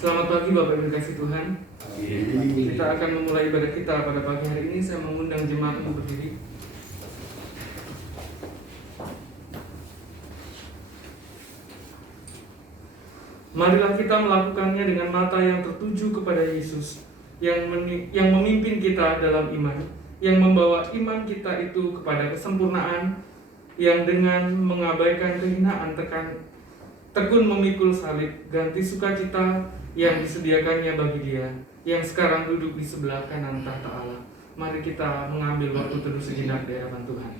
Selamat pagi Bapak Ibu kasih Tuhan. Kita akan memulai ibadah kita pada pagi hari ini. Saya mengundang jemaat untuk berdiri. Marilah kita melakukannya dengan mata yang tertuju kepada Yesus, yang memimpin kita dalam iman, yang membawa iman kita itu kepada kesempurnaan, yang dengan mengabaikan kehinaan tekun memikul salib, ganti sukacita yang disediakannya bagi Dia, yang sekarang duduk di sebelah kanan tahta Allah. Mari kita mengambil waktu teduh sejenak di hadapan Tuhan.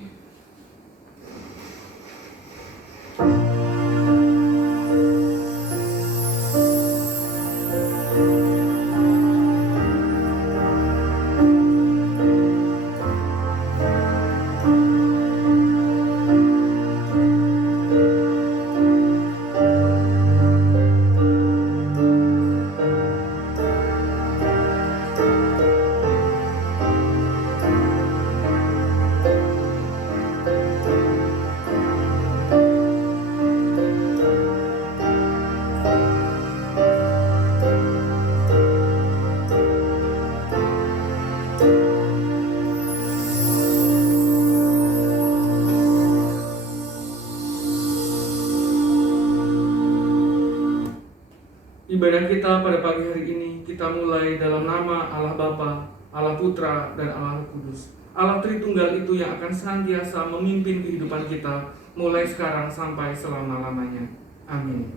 Ibadah kita pada pagi hari ini kita mulai dalam nama Allah Bapa, Allah Putra, dan Allah Kudus. Allah Tritunggal itu yang akan senantiasa memimpin kehidupan kita mulai sekarang sampai selama-lamanya. Amin.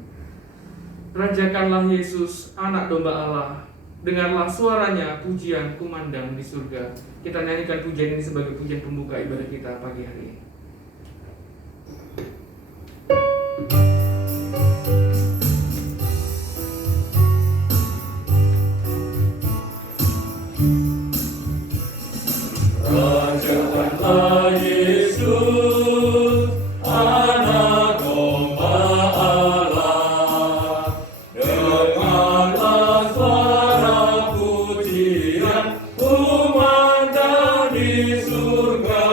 Rajakanlah Yesus, anak domba Allah. Dengarlah suaranya, pujian kumandang di surga. Kita nyanyikan pujian ini sebagai pujian pembuka ibadah kita pagi hari ini. Rajakanlah Yesus, anak domba Allah. Dengarlah suara pujian kumandang di surga.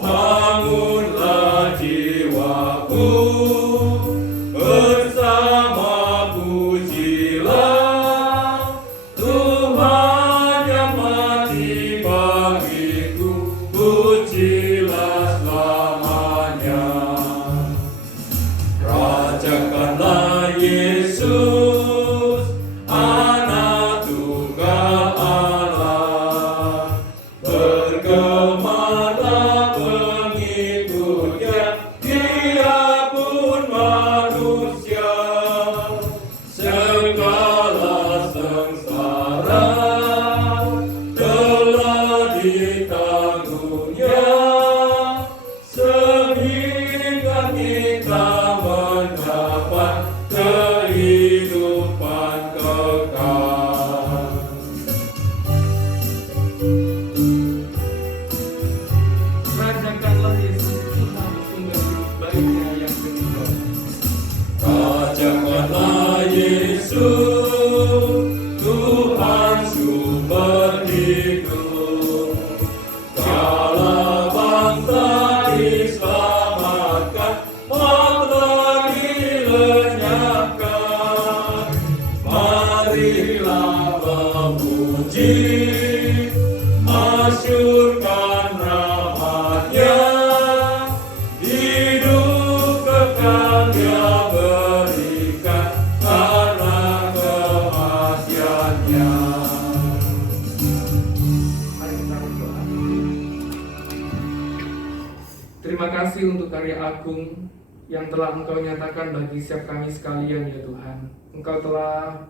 Bangunlah jiwaku, bersama pujilah Tuhan yang mati bagiku, pujilah selamanya. Rajakanlah Yesus, anak tunggal Allah. Bergemarlah pengikutnya, Dia pun manusia. Segala sengsara telah ditanggungnya, sehingga kita mendapat kehidupan kekal. Rajakanlah Yesus, Tuhan tunggal baiknya yang ketiga. Rajakanlah Yesus, Tuhan sumber hidup. Segala bangsa diselamatkan, Allah dilenyapkan. Marilah memuji, masyurkan rahmat-Nya. Hidup kekal Dia berikan karena kematian-Nya. Mari kita berdoa. Terima kasih untuk karya agung yang telah Engkau nyatakan bagi setiap kami sekalian ya Tuhan. Engkau telah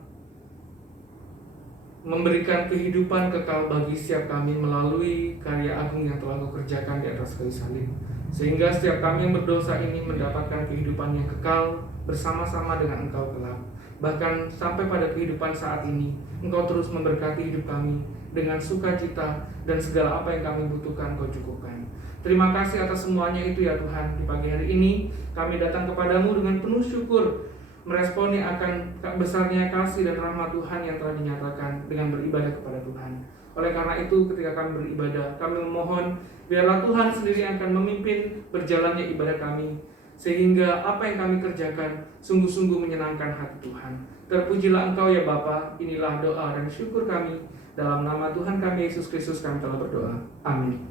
memberikan kehidupan kekal bagi setiap kami melalui karya agung yang telah Engkau kerjakan di atas kayu salib. Sehingga setiap kami yang berdosa ini mendapatkan kehidupan yang kekal bersama-sama dengan Engkau kelak. Bahkan sampai pada kehidupan saat ini, Engkau terus memberkati hidup kami dengan sukacita dan segala apa yang kami butuhkan Engkau cukupkan. Terima kasih atas semuanya itu ya Tuhan. Di pagi hari ini kami datang kepadamu dengan penuh syukur, meresponi akan besarnya kasih dan rahmat Tuhan yang telah dinyatakan dengan beribadah kepada Tuhan. Oleh karena itu ketika kami beribadah, kami memohon biarlah Tuhan sendiri yang akan memimpin berjalannya ibadah kami, sehingga apa yang kami kerjakan sungguh-sungguh menyenangkan hati Tuhan. Terpujilah Engkau ya Bapa, inilah doa dan syukur kami. Dalam nama Tuhan kami Yesus Kristus kami telah berdoa. Amin.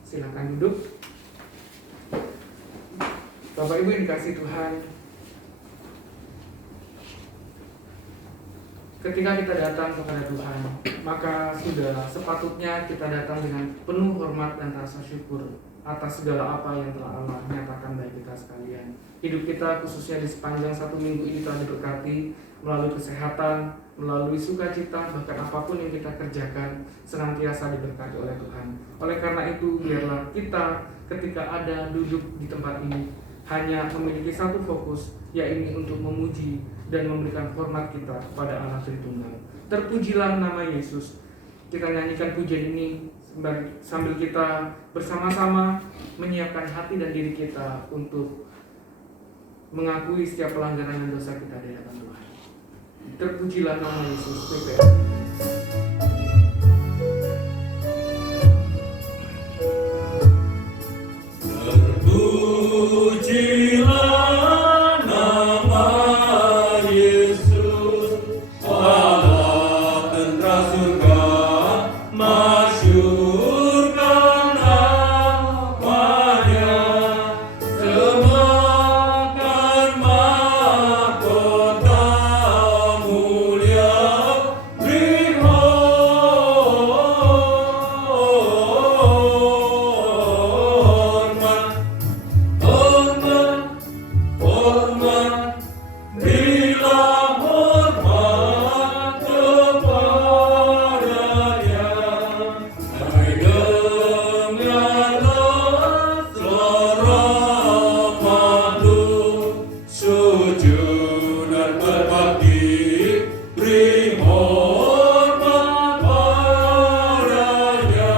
Silakan duduk. Bapak Ibu yang dikasihi Tuhan, ketika kita datang kepada Tuhan, maka sudah sepatutnya kita datang dengan penuh hormat dan rasa syukur atas segala apa yang telah Allah nyatakan bagi kita sekalian. Hidup kita khususnya di sepanjang 1 minggu ini telah diberkati melalui kesehatan, melalui sukacita, bahkan apapun yang kita kerjakan senantiasa diberkati oleh Tuhan. Oleh karena itu, biarlah kita ketika ada duduk di tempat ini hanya memiliki satu fokus, yaitu untuk memuji dan memberikan hormat kita kepada Allah Tritunggal. Terpujilah nama Yesus. Kita nyanyikan pujian ini sambil kita bersama-sama menyiapkan hati dan diri kita untuk mengakui setiap pelanggaran dan dosa kita di hadapan Tuhan. Terpujilah nama Yesus. Terpujilah nama Yesus, Allah tentera surga, masyurkan namanya, semakan mahkota mulia beri hormat. Hormat, berilah hormat kepadanya. Hai dengarlah suara makhluk, sujud dan berbakti, beri hormat padanya.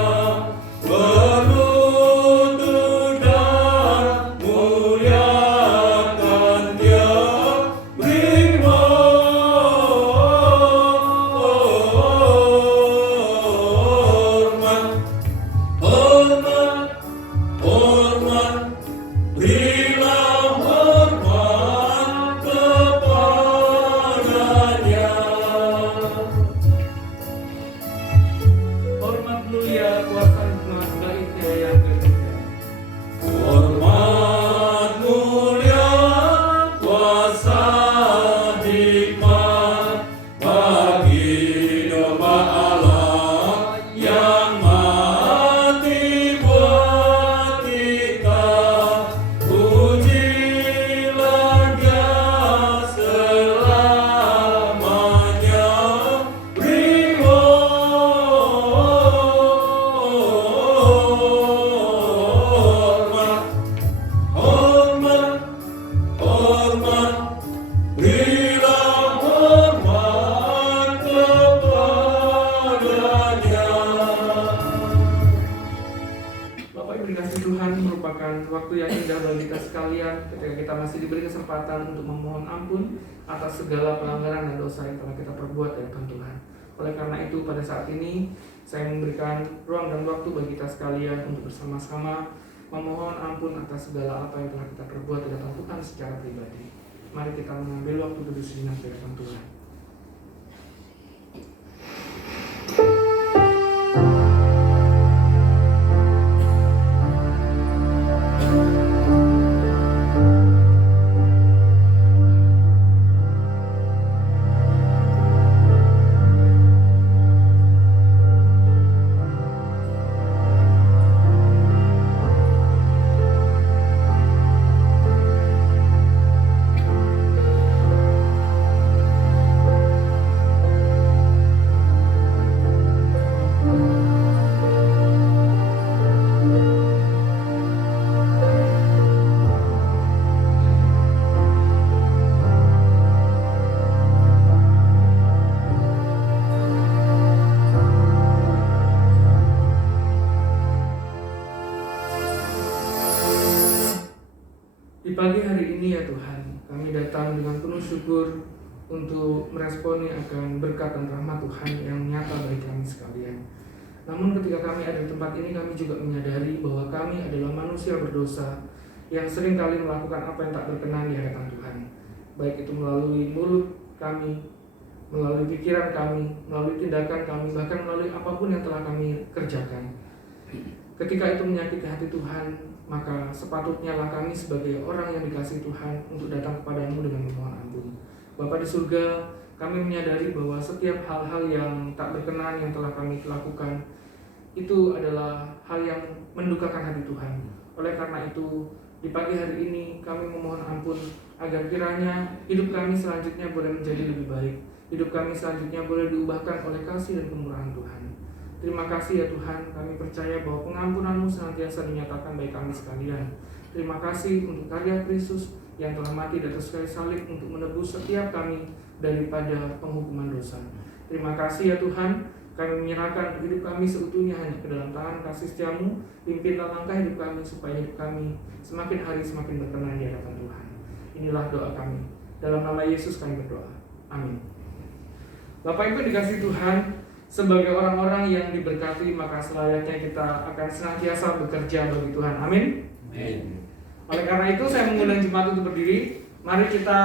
Berlutut dan muliakan Dia, beri hormat. Hormat, berilah hormat kepadanya. Hormat mulia kuasa hikmat baiknya yang ketiga. Hormat mulia kuasa hikmat bagi domba Allah yang mati buat kita. Pujilah Dia selamanya, beri hormat. Hormat, berilah hormat kepadanya. Bapak Ibu dikasihi Tuhan, merupakan waktu yang indah bagi kita sekalian ketika kita masih diberi kesempatan untuk memohon ampun atas segala pelanggaran dan dosa yang telah kita perbuat di hadapan Tuhan. Oleh karena itu, pada saat ini saya memberikan ruang dan waktu bagi kita sekalian untuk bersama-sama memohon ampun atas segala apa yang telah kita perbuat di hadapan Tuhan secara pribadi. Mari kita mengambil waktu duduk sejenak di hadapan Tuhan. Di pagi hari ini ya Tuhan, kami datang dengan penuh syukur untuk meresponi akan berkat dan rahmat Tuhan yang nyata bagi kami sekalian. Namun ketika kami ada di tempat ini, kami juga menyadari bahwa kami adalah manusia berdosa yang sering kali melakukan apa yang tak berkenan di hadapan Tuhan, baik itu melalui mulut kami, melalui pikiran kami, melalui tindakan kami, bahkan melalui apapun yang telah kami kerjakan. Ketika itu menyakiti hati Tuhan, maka sepatutnya lah kami sebagai orang yang dikasihi Tuhan untuk datang kepadamu dengan memohon ampun. Bapa di surga, kami menyadari bahwa setiap hal-hal yang tak berkenan yang telah kami lakukan itu adalah hal yang mendukakan hati Tuhan. Oleh karena itu, di pagi hari ini kami memohon ampun agar kiranya hidup kami selanjutnya boleh menjadi lebih baik. Hidup kami selanjutnya boleh diubahkan oleh kasih dan kemurahan Tuhan. Terima kasih ya Tuhan, kami percaya bahwa pengampunan-Mu senantiasa dinyatakan bagi kami sekalian. Terima kasih untuk karya Kristus yang telah mati di atas kayu salib untuk menebus setiap kami daripada penghukuman dosa. Terima kasih ya Tuhan, kami menyerahkan hidup kami seutuhnya hanya ke dalam tangan kasih setiamu. Pimpinlah langkah hidup kami supaya hidup kami semakin hari semakin berkenan di hadapan Tuhan. Inilah doa kami. Dalam nama Yesus kami berdoa. Amin. Bapak Ibu dikasihi Tuhan, sebagai orang-orang yang diberkati, maka selayaknya kita akan senantiasa bekerja bagi Tuhan. Amin. Amin. Oleh karena itu saya mengundang jemaat untuk berdiri. Mari kita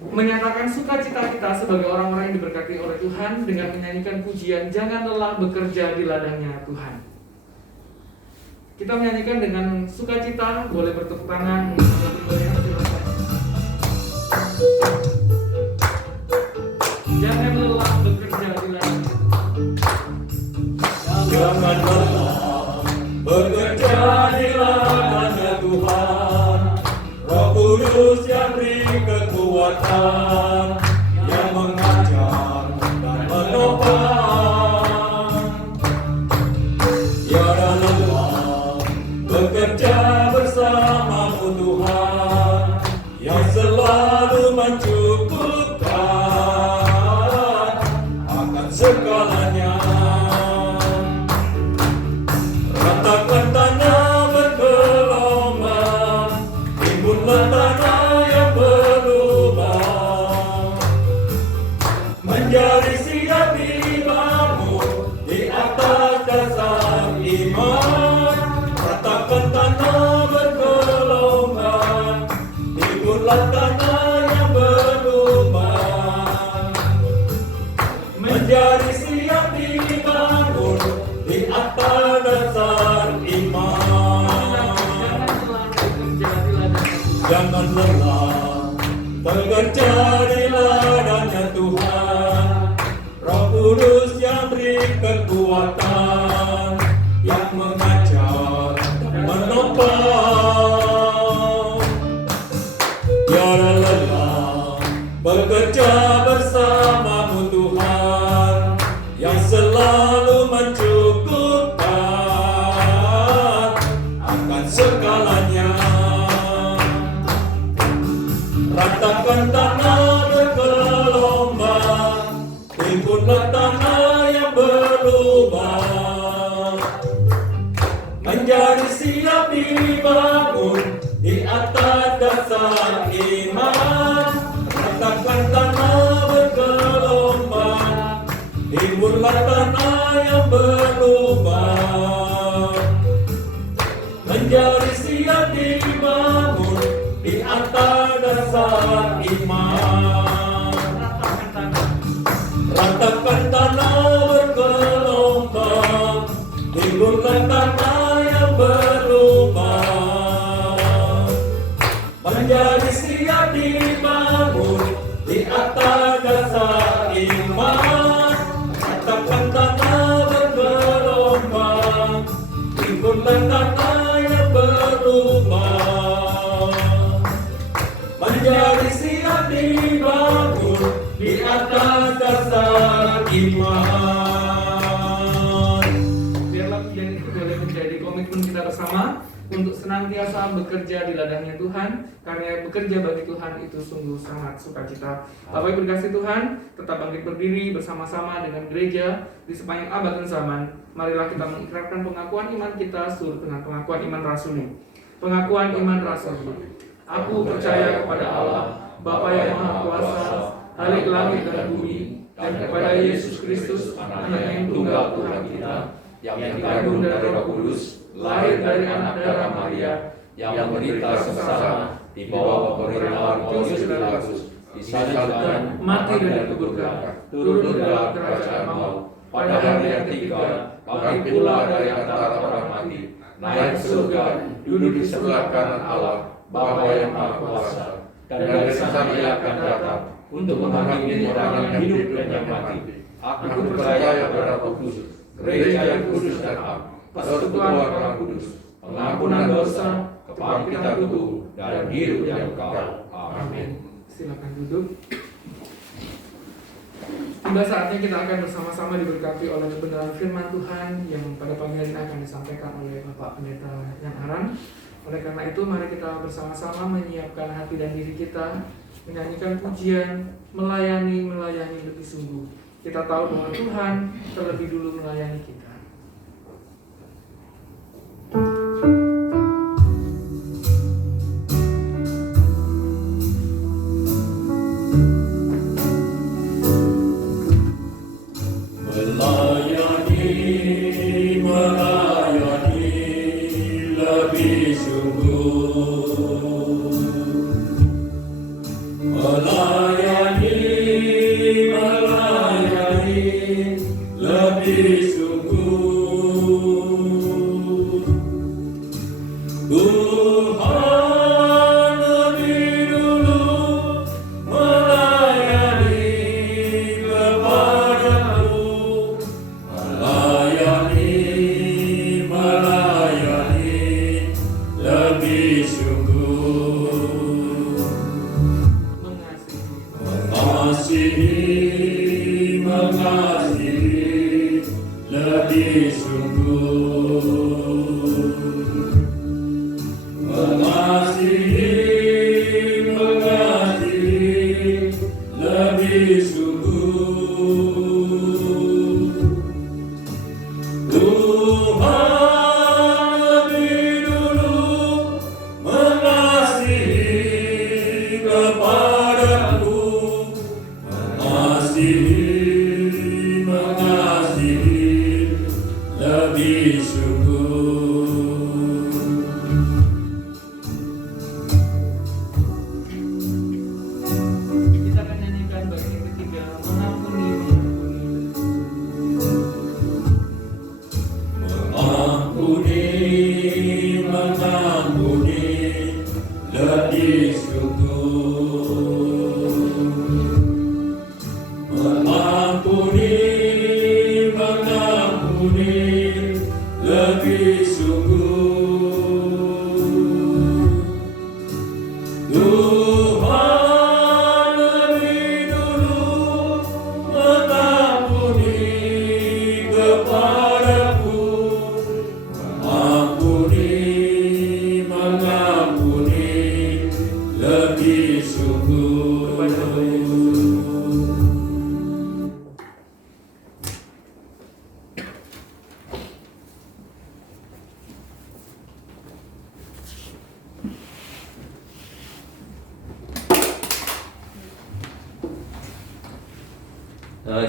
menyatakan sukacita kita sebagai orang-orang yang diberkati oleh Tuhan dengan menyanyikan pujian "Jangan Lelah Bekerja di Ladangnya Tuhan". Kita menyanyikan dengan sukacita, boleh bertepuk tangan, silakan. Jangan lelah bekerja di ladangnya. Jangan lelah bekerja di ladangnya Tuhan. Roh Kudus yang beri kekuatan, yang mengajar dan menopang. Tiada lelah bekerja bersamamu Tuhan, yang selalu mencukupkan akan segalanya. Ratakan tanah bergelombang, timbunlah tanah yang berlubang, menjadi siap dibangun di atas dasar iman. Ratakan tanah bergelombang, timbunlah tanah yang berlubang, menjadi siap dibangun di atas dasar iman. Jangan lelah bekerja di ladangnya Tuhan. Roh Kudus yang beri kekuatan, yang mengajar dan menopang. Tiada lelah bekerja bersamamu Tuhan, yang selalu mencukupkan akan segalanya. Ratakan tanah bergelombang, timbunlah tanah yang berlubang, menjadi siap dibangun di atas dasar iman. Ratakan tanah bergelombang, timbunlah tanah yang berlubang, menjadi siap dibangun di atas dasar iman. Ratakan tanah bergelombang, timbunlah tanah yang berlubang, menjadi siap dibangun di atas dasar iman. Ratakan tanah bergelombang, timbunlah tanah yang berlubang, menjadi siap dibangun di atas dasar iman. Biarlah pujian itu boleh menjadi komitmen kita bersama untuk senantiasa bekerja di ladangnya Tuhan, karena bekerja bagi Tuhan itu sungguh sangat sukacita. Bapak Ibu dikasihi Tuhan, tetap bangkit berdiri bersama-sama dengan gereja di sepanjang abad dan zaman. Marilah kita mengikrarkan pengakuan iman kita surut dengan pengakuan iman rasuli. Pengakuan iman rasuli. Aku percaya kepada Allah, Bapa yang Maha Kuasa, Khalik langit dan bumi, dan kepada Yesus Kristus, Anak yang tunggal Tuhan kita, yang dikandung dari Roh Kudus, lahir dari anak darah Maria, yang menderita sesama di bawah pemerintahan Pontius Pilatus, disalibkan, mati dan dikuburkan, turun ke dalam kerajaan maut. Pada hari yang ketiga, bangkit pula dari antara orang mati, naik ke surga, duduk di sebelah kanan Allah, Bapa yang Maha Kuasa. Dan dari sana Ia akan datang untuk menghakimi orang yang hidup dan yang mati. Aku percaya pada Roh Kudus, gereja yang kudus dan am, persekutuan orang kudus, pengampunan dosa, kebangkitan tubuh, dan hidup yang kekal. Amin. Silakan duduk. Tiba saatnya kita akan bersama-sama diberkati oleh kebenaran firman Tuhan yang pada pagi hari ini akan disampaikan oleh Bapak Pendeta Yan Aran. Oleh karena itu, mari kita bersama-sama menyiapkan hati dan diri kita, menyanyikan pujian, melayani lebih sungguh. Kita tahu bahwa Tuhan terlebih dulu melayani kita.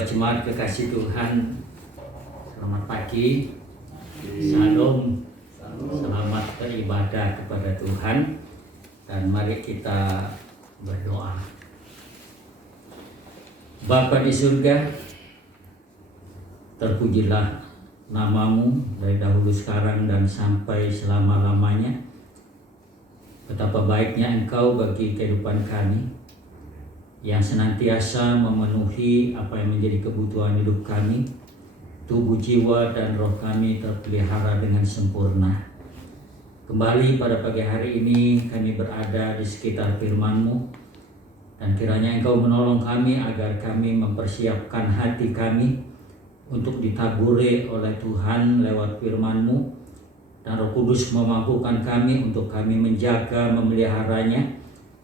Jemaat kekasih Tuhan, selamat pagi, salam, selamat beribadah kepada Tuhan, dan mari kita berdoa. Bapa di surga, terpujilah namamu dari dahulu sekarang dan sampai selama-lamanya. Betapa baiknya Engkau bagi kehidupan kami, yang senantiasa memenuhi apa yang menjadi kebutuhan hidup kami. Tubuh, jiwa, dan roh kami terpelihara dengan sempurna. Kembali pada pagi hari ini kami berada di sekitar firman-Mu, dan kiranya Engkau menolong kami agar kami mempersiapkan hati kami untuk ditaburi oleh Tuhan lewat firman-Mu, dan Roh Kudus memampukan kami untuk kami menjaga, memeliharanya,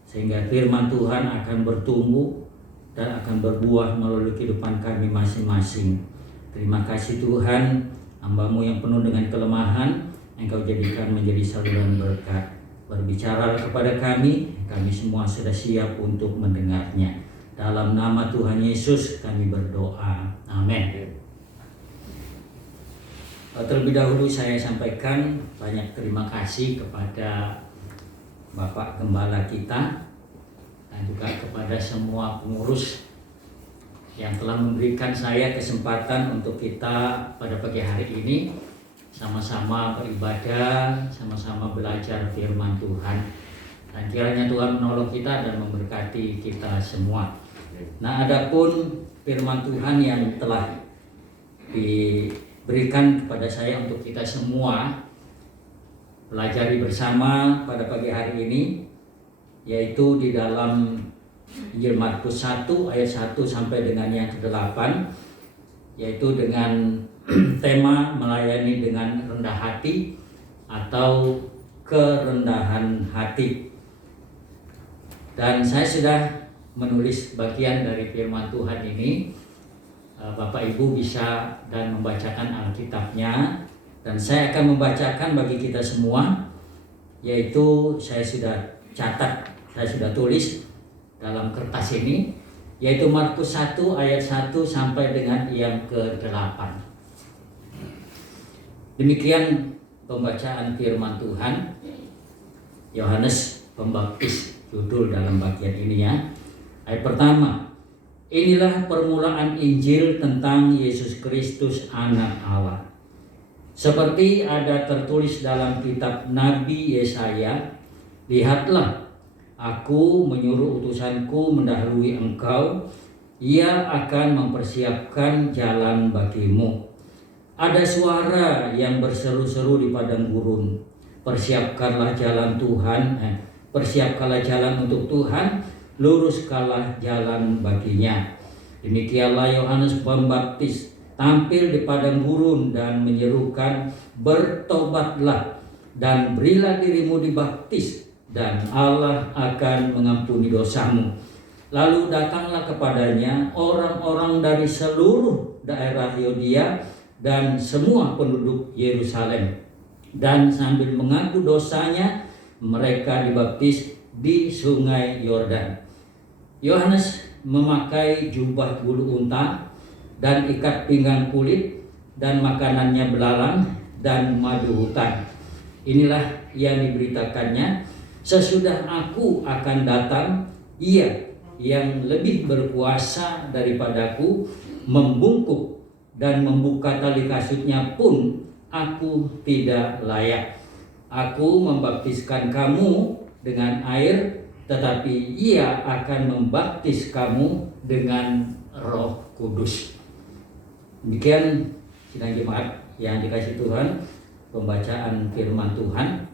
sehingga firman Tuhan akan bertumbuh dan akan berbuah melalui kehidupan kami masing-masing. Terima kasih Tuhan, hamba-Mu yang penuh dengan kelemahan, Engkau jadikan menjadi saluran berkat. Berbicara kepada kami semua sudah siap untuk mendengarnya. Dalam nama Tuhan Yesus kami berdoa. Amin. Terlebih dahulu saya sampaikan banyak terima kasih kepada Bapak Gembala kita, dan juga kepada semua pengurus yang telah memberikan saya kesempatan untuk kita pada pagi hari ini sama-sama beribadah, sama-sama belajar firman Tuhan. Dan kiranya Tuhan menolong kita dan memberkati kita semua. Nah, adapun firman Tuhan yang telah diberikan kepada saya untuk kita semua pelajari bersama pada pagi hari ini, yaitu di dalam Injil Markus 1 ayat 1 sampai dengan yang ke-8, yaitu dengan tema melayani dengan rendah hati atau kerendahan hati. Dan saya sudah menulis bagian dari firman Tuhan ini. Bapak Ibu bisa dan membacakan Alkitabnya, dan saya akan membacakan bagi kita semua, yaitu saya sudah catat, saya sudah tulis dalam kertas ini, yaitu Markus 1 ayat 1 sampai dengan yang ke-8. Demikian pembacaan firman Tuhan. Yohanes Pembaptis judul dalam bagian ini ya. Ayat pertama, inilah permulaan Injil tentang Yesus Kristus anak Allah. Seperti ada tertulis dalam kitab Nabi Yesaya, lihatlah, aku menyuruh utusanku mendahului engkau, ia akan mempersiapkan jalan bagimu. Ada suara yang berseru-seru di padang gurun, persiapkanlah jalan Tuhan, persiapkanlah jalan untuk Tuhan, luruskanlah jalan baginya. Demikianlah Yohanes Pembaptis tampil di padang gurun dan menyerukan, bertobatlah dan berilah dirimu dibaptis, dan Allah akan mengampuni dosamu. Lalu datanglah kepadanya orang-orang dari seluruh daerah Yudea dan semua penduduk Yerusalem, dan sambil mengaku dosanya mereka dibaptis di sungai Yordan. Yohanes memakai jubah bulu unta dan ikat pinggang kulit, dan makanannya belalang dan madu hutan. Inilah yang diberitakannya, sesudah aku akan datang, ia yang lebih berkuasa daripadaku, membungkuk dan membuka tali kasutnya pun aku tidak layak. Aku membaptiskan kamu dengan air, tetapi ia akan membaptis kamu dengan Roh Kudus. Demikian sidang jemaat yang dikasihi Tuhan, pembacaan firman Tuhan.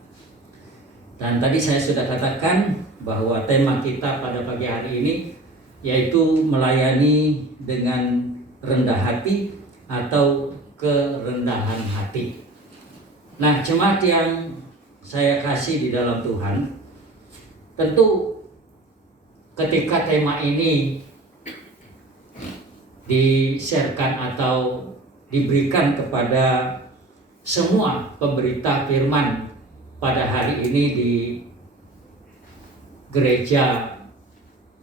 Dan tadi saya sudah katakan bahwa tema kita pada pagi hari ini yaitu melayani dengan rendah hati atau kerendahan hati. Nah, jemaat yang saya kasih di dalam Tuhan, tentu ketika tema ini di-sharekan atau diberikan kepada semua pemberita firman pada hari ini di gereja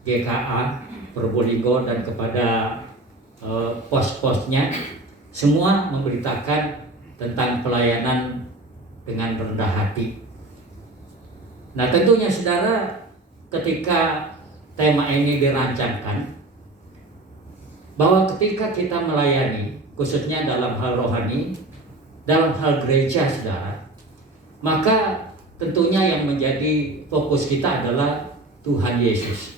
GKA Probolinggo dan kepada pos-posnya, semua memberitakan tentang pelayanan dengan rendah hati. Nah, tentunya saudara, ketika tema ini dirancangkan, bahwa ketika kita melayani, khususnya dalam hal rohani, dalam hal gereja saudara, maka tentunya yang menjadi fokus kita adalah Tuhan Yesus.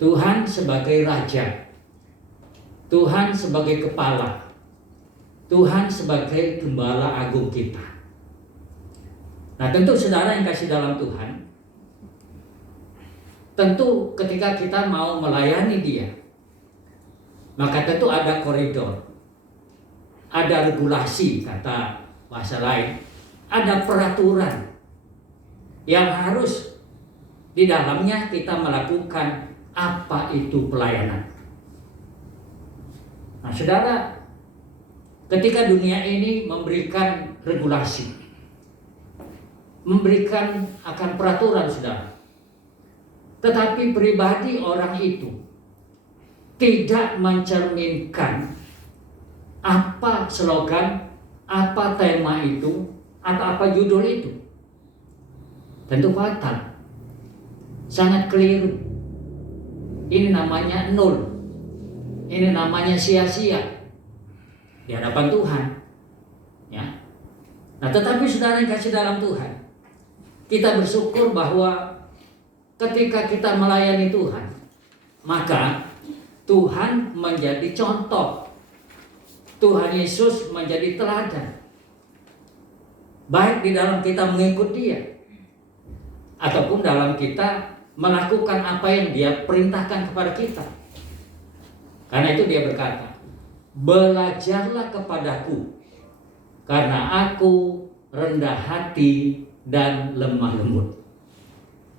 Tuhan sebagai Raja, Tuhan sebagai Kepala, Tuhan sebagai Gembala Agung kita. Nah, tentu saudara yang kasih dalam Tuhan, tentu ketika kita mau melayani Dia, maka tentu ada koridor, ada regulasi, kata bahasa lain, ada peraturan yang harus di dalamnya kita melakukan apa itu pelayanan. Nah, saudara, ketika dunia ini memberikan regulasi, memberikan akan peraturan saudara, tetapi pribadi orang itu tidak mencerminkan apa slogan, apa tema itu, atau apa judul itu. Tentu fatal, sangat keliru. Ini namanya nol, ini namanya sia-sia di hadapan Tuhan. Ya. Nah, tetapi saudara yang kasih dalam Tuhan, kita bersyukur bahwa ketika kita melayani Tuhan, maka Tuhan menjadi contoh. Tuhan Yesus menjadi teladan. Baik di dalam kita mengikut Dia, ataupun dalam kita melakukan apa yang Dia perintahkan kepada kita. Karena itu Dia berkata, belajarlah kepadaku, karena aku rendah hati dan lemah lembut.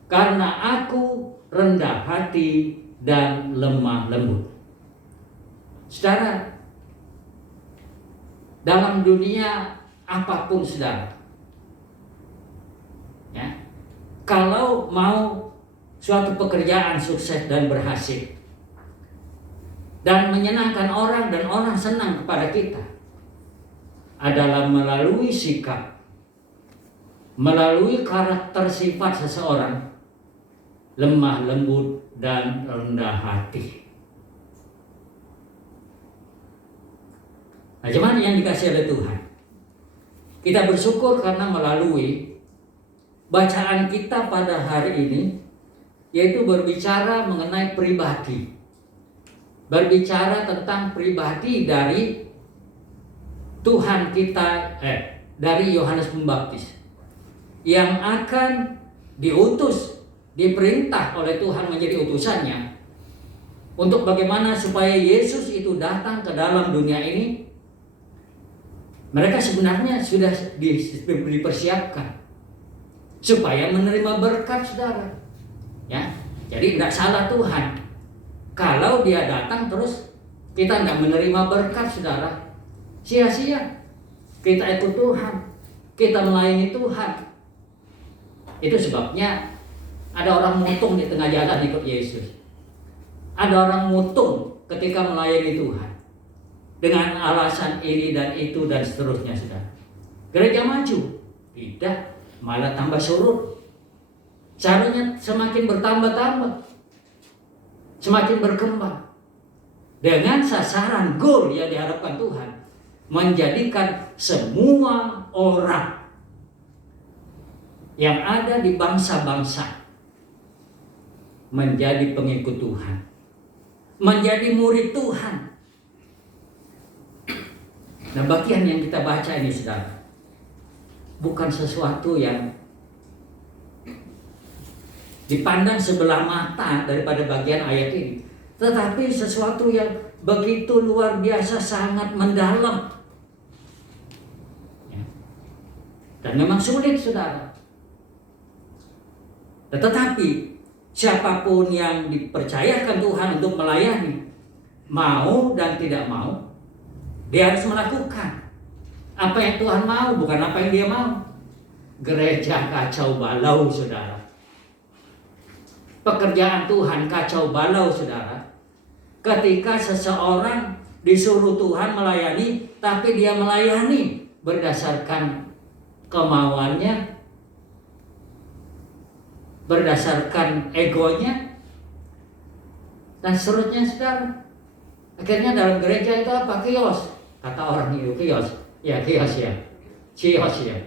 Karena aku rendah hati dan lemah lembut. Saudara, dalam dunia apapun saudara, ya, kalau mau suatu pekerjaan sukses dan berhasil dan menyenangkan orang dan orang senang kepada kita, adalah melalui sikap, melalui karakter sifat seseorang lemah lembut dan rendah hati. Nah, cuman yang dikasih oleh Tuhan, kita bersyukur karena melalui bacaan kita pada hari ini, yaitu berbicara mengenai pribadi, berbicara tentang pribadi dari Tuhan kita, dari Yohanes Pembaptis, yang akan diutus, diperintah oleh Tuhan menjadi utusannya, untuk bagaimana supaya Yesus itu datang ke dalam dunia ini. Mereka sebenarnya sudah dipersiapkan supaya menerima berkat saudara. Ya, jadi tidak salah Tuhan kalau Dia datang terus kita tidak menerima berkat saudara. Sia-sia. Kita ikut Tuhan, kita melayani Tuhan. Itu sebabnya ada orang mutung di tengah jalan ikut Yesus. Ada orang mutung ketika melayani Tuhan dengan alasan ini dan itu dan seterusnya saudara. Gereja maju? Tidak, malah tambah surut. Seharusnya semakin bertambah-tambah, semakin berkembang, dengan sasaran goal yang diharapkan Tuhan, menjadikan semua orang yang ada di bangsa-bangsa menjadi pengikut Tuhan, menjadi murid Tuhan. Nah, bagian yang kita baca ini saudara, bukan sesuatu yang dipandang sebelah mata daripada bagian ayat ini, tetapi sesuatu yang begitu luar biasa, sangat mendalam, ya. Dan memang sulit saudara. Tetapi siapapun yang dipercayakan Tuhan untuk melayani, mau dan tidak mau, dia harus melakukan apa yang Tuhan mau, bukan apa yang dia mau. Gereja kacau balau saudara. Pekerjaan Tuhan kacau balau saudara. Ketika seseorang disuruh Tuhan melayani, tapi dia melayani berdasarkan kemauannya, berdasarkan egonya, dan seterusnya saudara. Akhirnya dalam gereja itu apa? Kios. Kata orang itu kios. Ya kios ya. Cios ya.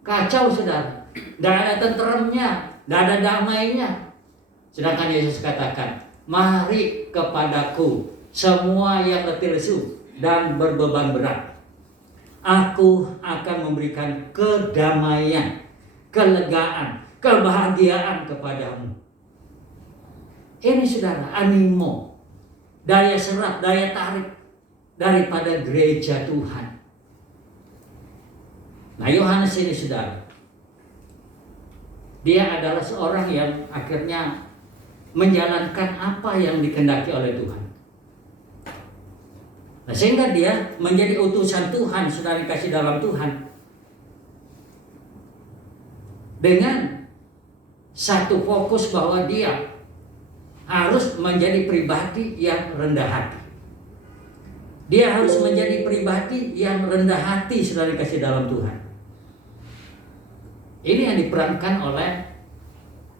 Kacau saudara. Tidak ada tenteramnya, tidak ada damainya. Sedangkan Yesus katakan, mari kepadaku semua yang letih lesu dan berbeban berat. Aku akan memberikan kedamaian, kelegaan, kebahagiaan kepadamu. Ini saudara, animo, daya serat, daya tarik daripada gereja Tuhan. Nah, Yohanes ini saudara, dia adalah seorang yang akhirnya menjalankan apa yang dikehendaki oleh Tuhan. Nah, sehingga dia menjadi utusan Tuhan, saudara dikasih dalam Tuhan, dengan satu fokus bahwa dia harus menjadi pribadi yang rendah hati. Dia harus menjadi pribadi yang rendah hati, saudara dikasih dalam Tuhan. Ini yang diperankan oleh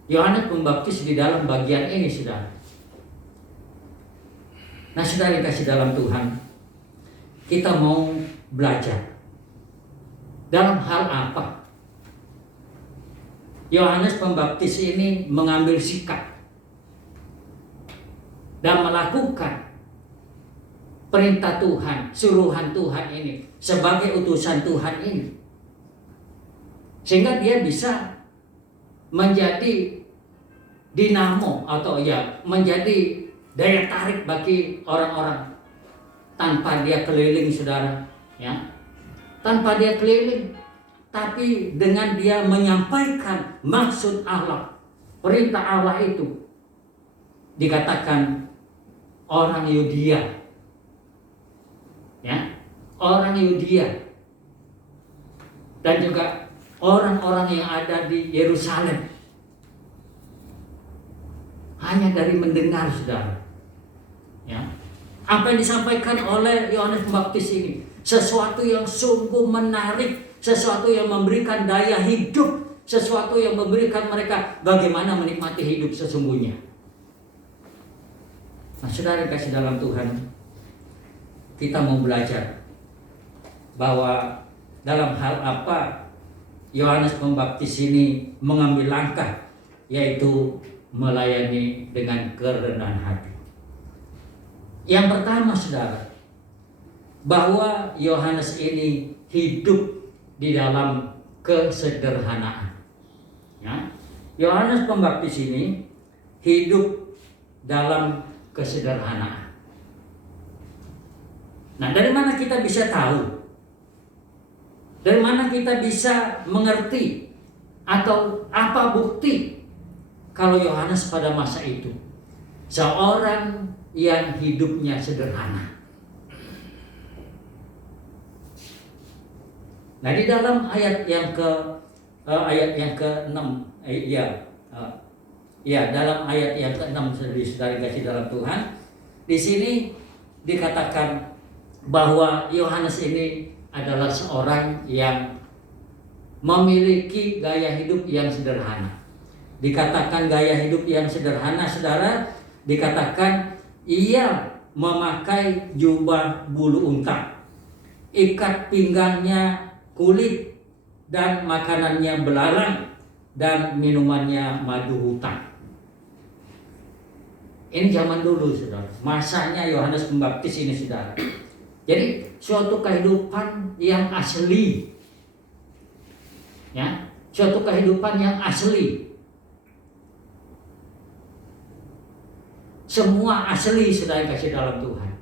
Yohanes Pembaptis di dalam bagian ini, saudara. Nah, saudara yang kasih dalam Tuhan, kita mau belajar dalam hal apa? Yohanes Pembaptis ini mengambil sikap dan melakukan perintah Tuhan, suruhan Tuhan ini sebagai utusan Tuhan ini, sehingga dia bisa menjadi dinamo atau menjadi daya tarik bagi orang-orang tanpa dia keliling, saudara, ya, tanpa dia keliling, tapi dengan dia menyampaikan maksud Allah, perintah Allah itu, dikatakan orang Yudea, ya, orang Yudea, dan juga orang-orang yang ada di Yerusalem hanya dari mendengar, saudara, ya, apa yang disampaikan oleh Yohanes Pembaptis ini sesuatu yang sungguh menarik, sesuatu yang memberikan daya hidup, sesuatu yang memberikan mereka bagaimana menikmati hidup sesungguhnya. Nah, saudara kasih dalam Tuhan, kita mau belajar bahwa dalam hal apa Yohanes Pembaptis ini mengambil langkah, yaitu melayani dengan kerendahan hati. Yang pertama, saudara, bahwa Yohanes ini hidup di dalam kesederhanaan. Ya, Yohanes Pembaptis ini hidup dalam kesederhanaan. Nah, dari mana kita bisa tahu? Dari mana kita bisa mengerti atau apa bukti kalau Yohanes pada masa itu seorang yang hidupnya sederhana? Nah, di dalam ayat yang ke-6, dalam ayat yang ke-6, saudara kasih dalam Tuhan, di sini dikatakan bahwa Yohanes ini adalah seorang yang memiliki gaya hidup yang sederhana. Dikatakan gaya hidup yang sederhana, saudara, dikatakan ia memakai jubah bulu unta, ikat pinggangnya kulit, dan makanannya belalang, dan minumannya madu hutan. Ini zaman dulu, saudara, masanya Yohanes Pembaptis ini, saudara. Jadi suatu kehidupan yang asli, ya, suatu kehidupan yang asli, semua asli, saudara kasih dalam Tuhan.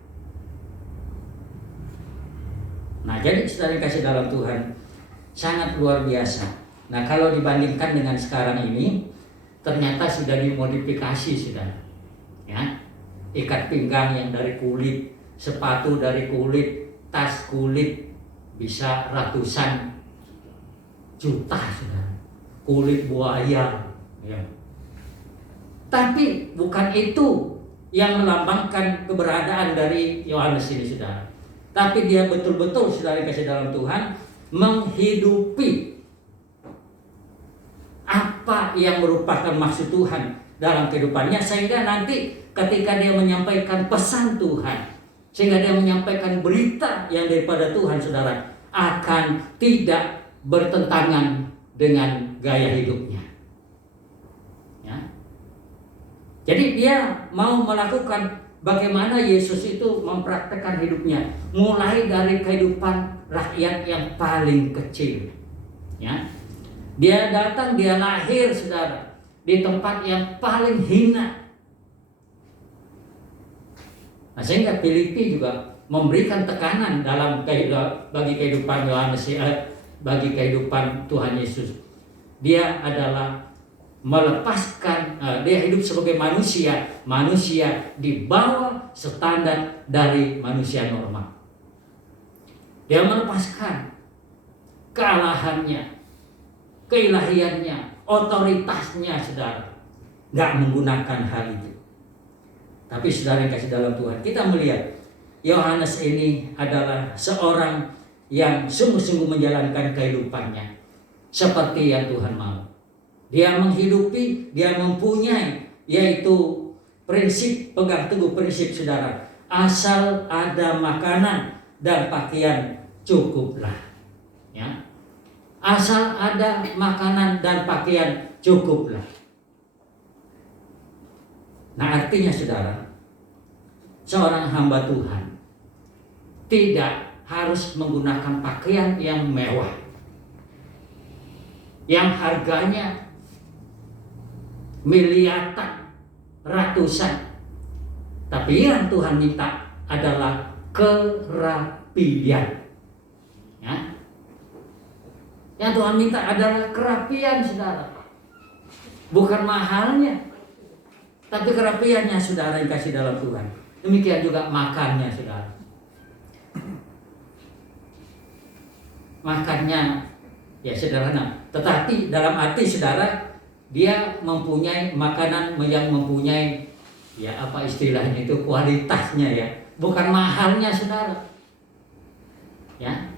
Nah, jadi saudara kasih dalam Tuhan, sangat luar biasa. Nah, kalau dibandingkan dengan sekarang ini, ternyata sudah dimodifikasi, saudara, ya, ikat pinggang yang dari kulit, sepatu dari kulit, tas kulit, bisa ratusan juta, saudara, kulit buaya, ya. Tapi bukan itu yang melambangkan keberadaan dari Yohanes ini, saudara. Tapi dia betul-betul, saudara kasih dalam Tuhan, menghidupi apa yang merupakan maksud Tuhan dalam kehidupannya, sehingga nanti ketika dia menyampaikan pesan Tuhan, sehingga dia menyampaikan berita yang daripada Tuhan, saudara, akan tidak bertentangan dengan gaya hidupnya, ya. Jadi dia mau melakukan bagaimana Yesus itu mempraktekkan hidupnya, mulai dari kehidupan rakyat yang paling kecil, ya. Dia datang, dia lahir, saudara, di tempat yang paling hina. Nah, sehingga Filipi juga memberikan tekanan dalam bagi kehidupan Yohanes, bagi kehidupan Tuhan Yesus. Dia adalah melepaskan, dia hidup sebagai manusia di bawah standar dari manusia normal. Dia melepaskan kealahannya, keilahiannya, otoritasnya, saudara, nggak menggunakan hal itu. Tapi saudara yang kasih dalam Tuhan, kita melihat Yohanes ini adalah seorang yang sungguh-sungguh menjalankan kehidupannya seperti yang Tuhan mau. dia menghidupi, dia mempunyai, yaitu prinsip, pegang teguh prinsip saudara. Asal ada makanan dan pakaian cukuplah. Ya. Asal ada makanan dan pakaian cukuplah. Nah, artinya saudara, seorang hamba Tuhan tidak harus menggunakan pakaian yang mewah, yang harganya miliaran, ratusan. Tapi yang Tuhan minta adalah kerapian. Ya. Yang Tuhan minta adalah kerapian, saudara. Bukan mahalnya, tapi kerapiannya, saudara, yang kasih dalam Tuhan. Demikian juga makannya, saudara. Makannya ya sederhana, tetapi dalam arti saudara, dia mempunyai makanan yang mempunyai ya apa istilahnya itu, kualitasnya ya, bukan mahalnya saudara. Ya,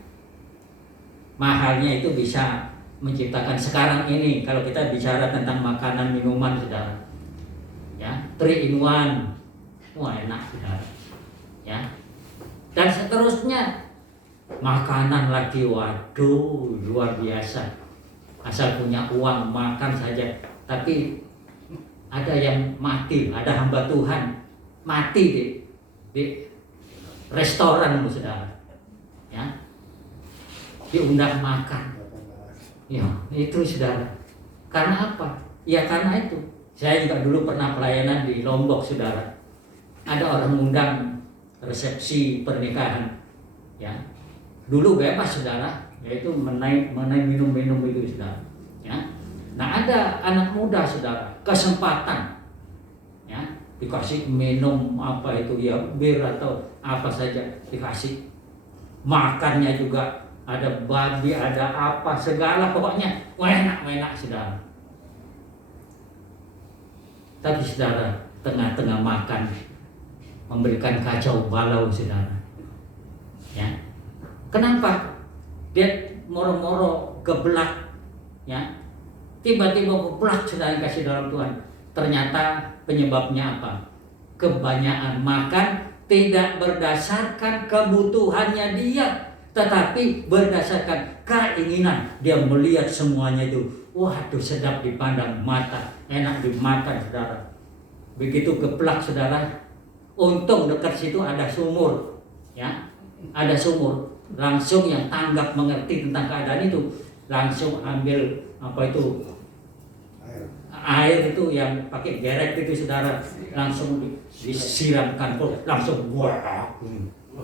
mahalnya itu bisa menciptakan sekarang ini kalau kita bicara tentang makanan minuman saudara. Ya, 3 in 1, wah enak saudara. Ya, dan seterusnya. Makanan lagi, waduh luar biasa. Asal punya uang makan saja. Tapi ada yang mati, ada hamba Tuhan mati di restoran saudara. Ya, diundang makan. Ya itu saudara. Karena apa? Ya karena itu. Saya juga dulu pernah pelayanan di Lombok saudara. Ada orang undang resepsi pernikahan. Ya. Dulu bebas saudara, yaitu mengenai minum-minum itu saudara. Ya. Nah ada anak muda saudara, kesempatan, ya dikasih minum apa itu ya, bir atau apa saja dikasih. Makannya juga ada babi, ada apa segala, pokoknya enak saudara. Tapi saudara, tengah-tengah makan memberikan kacau balau saudara. Ya. Kenapa? Dia moro-moro geblak, ya. Tiba-tiba geblak sudah dikasih dalam Tuhan. Ternyata penyebabnya apa? Kebanyakan makan tidak berdasarkan kebutuhannya dia, tetapi berdasarkan keinginan. Dia melihat semuanya itu, waduh sedap dipandang mata, enak dimakan saudara. Begitu geblak saudara, untung dekat situ ada sumur, ya. Ada sumur. Langsung yang tanggap mengerti tentang keadaan itu langsung ambil apa itu air itu yang pakai gerek itu saudara, langsung disiramkan langsung buah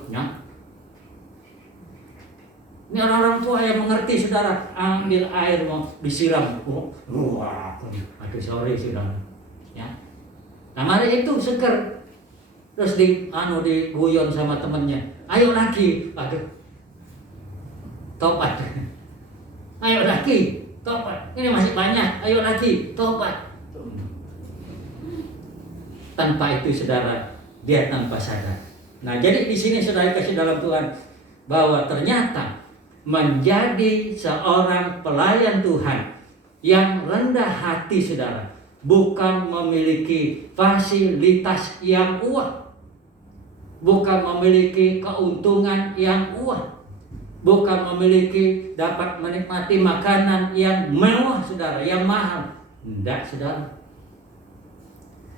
ya. Ini orang-orang tua yang mengerti saudara, ambil air mau disiram wah aduh sorry saudara ya. Nah mari itu seger, terus diguyon sama temannya, ayo lagi, aduh tobat, ayo lagi, tobat, ini masih banyak, ayo lagi, tobat. Tanpa itu saudara, dia tanpa sadar. Nah jadi di sini saudara kasih dalam Tuhan bahwa ternyata menjadi seorang pelayan Tuhan yang rendah hati saudara, bukan memiliki fasilitas yang wah, bukan memiliki keuntungan yang wah, bukan memiliki dapat menikmati makanan yang mewah saudara, yang mahal. Tidak saudara.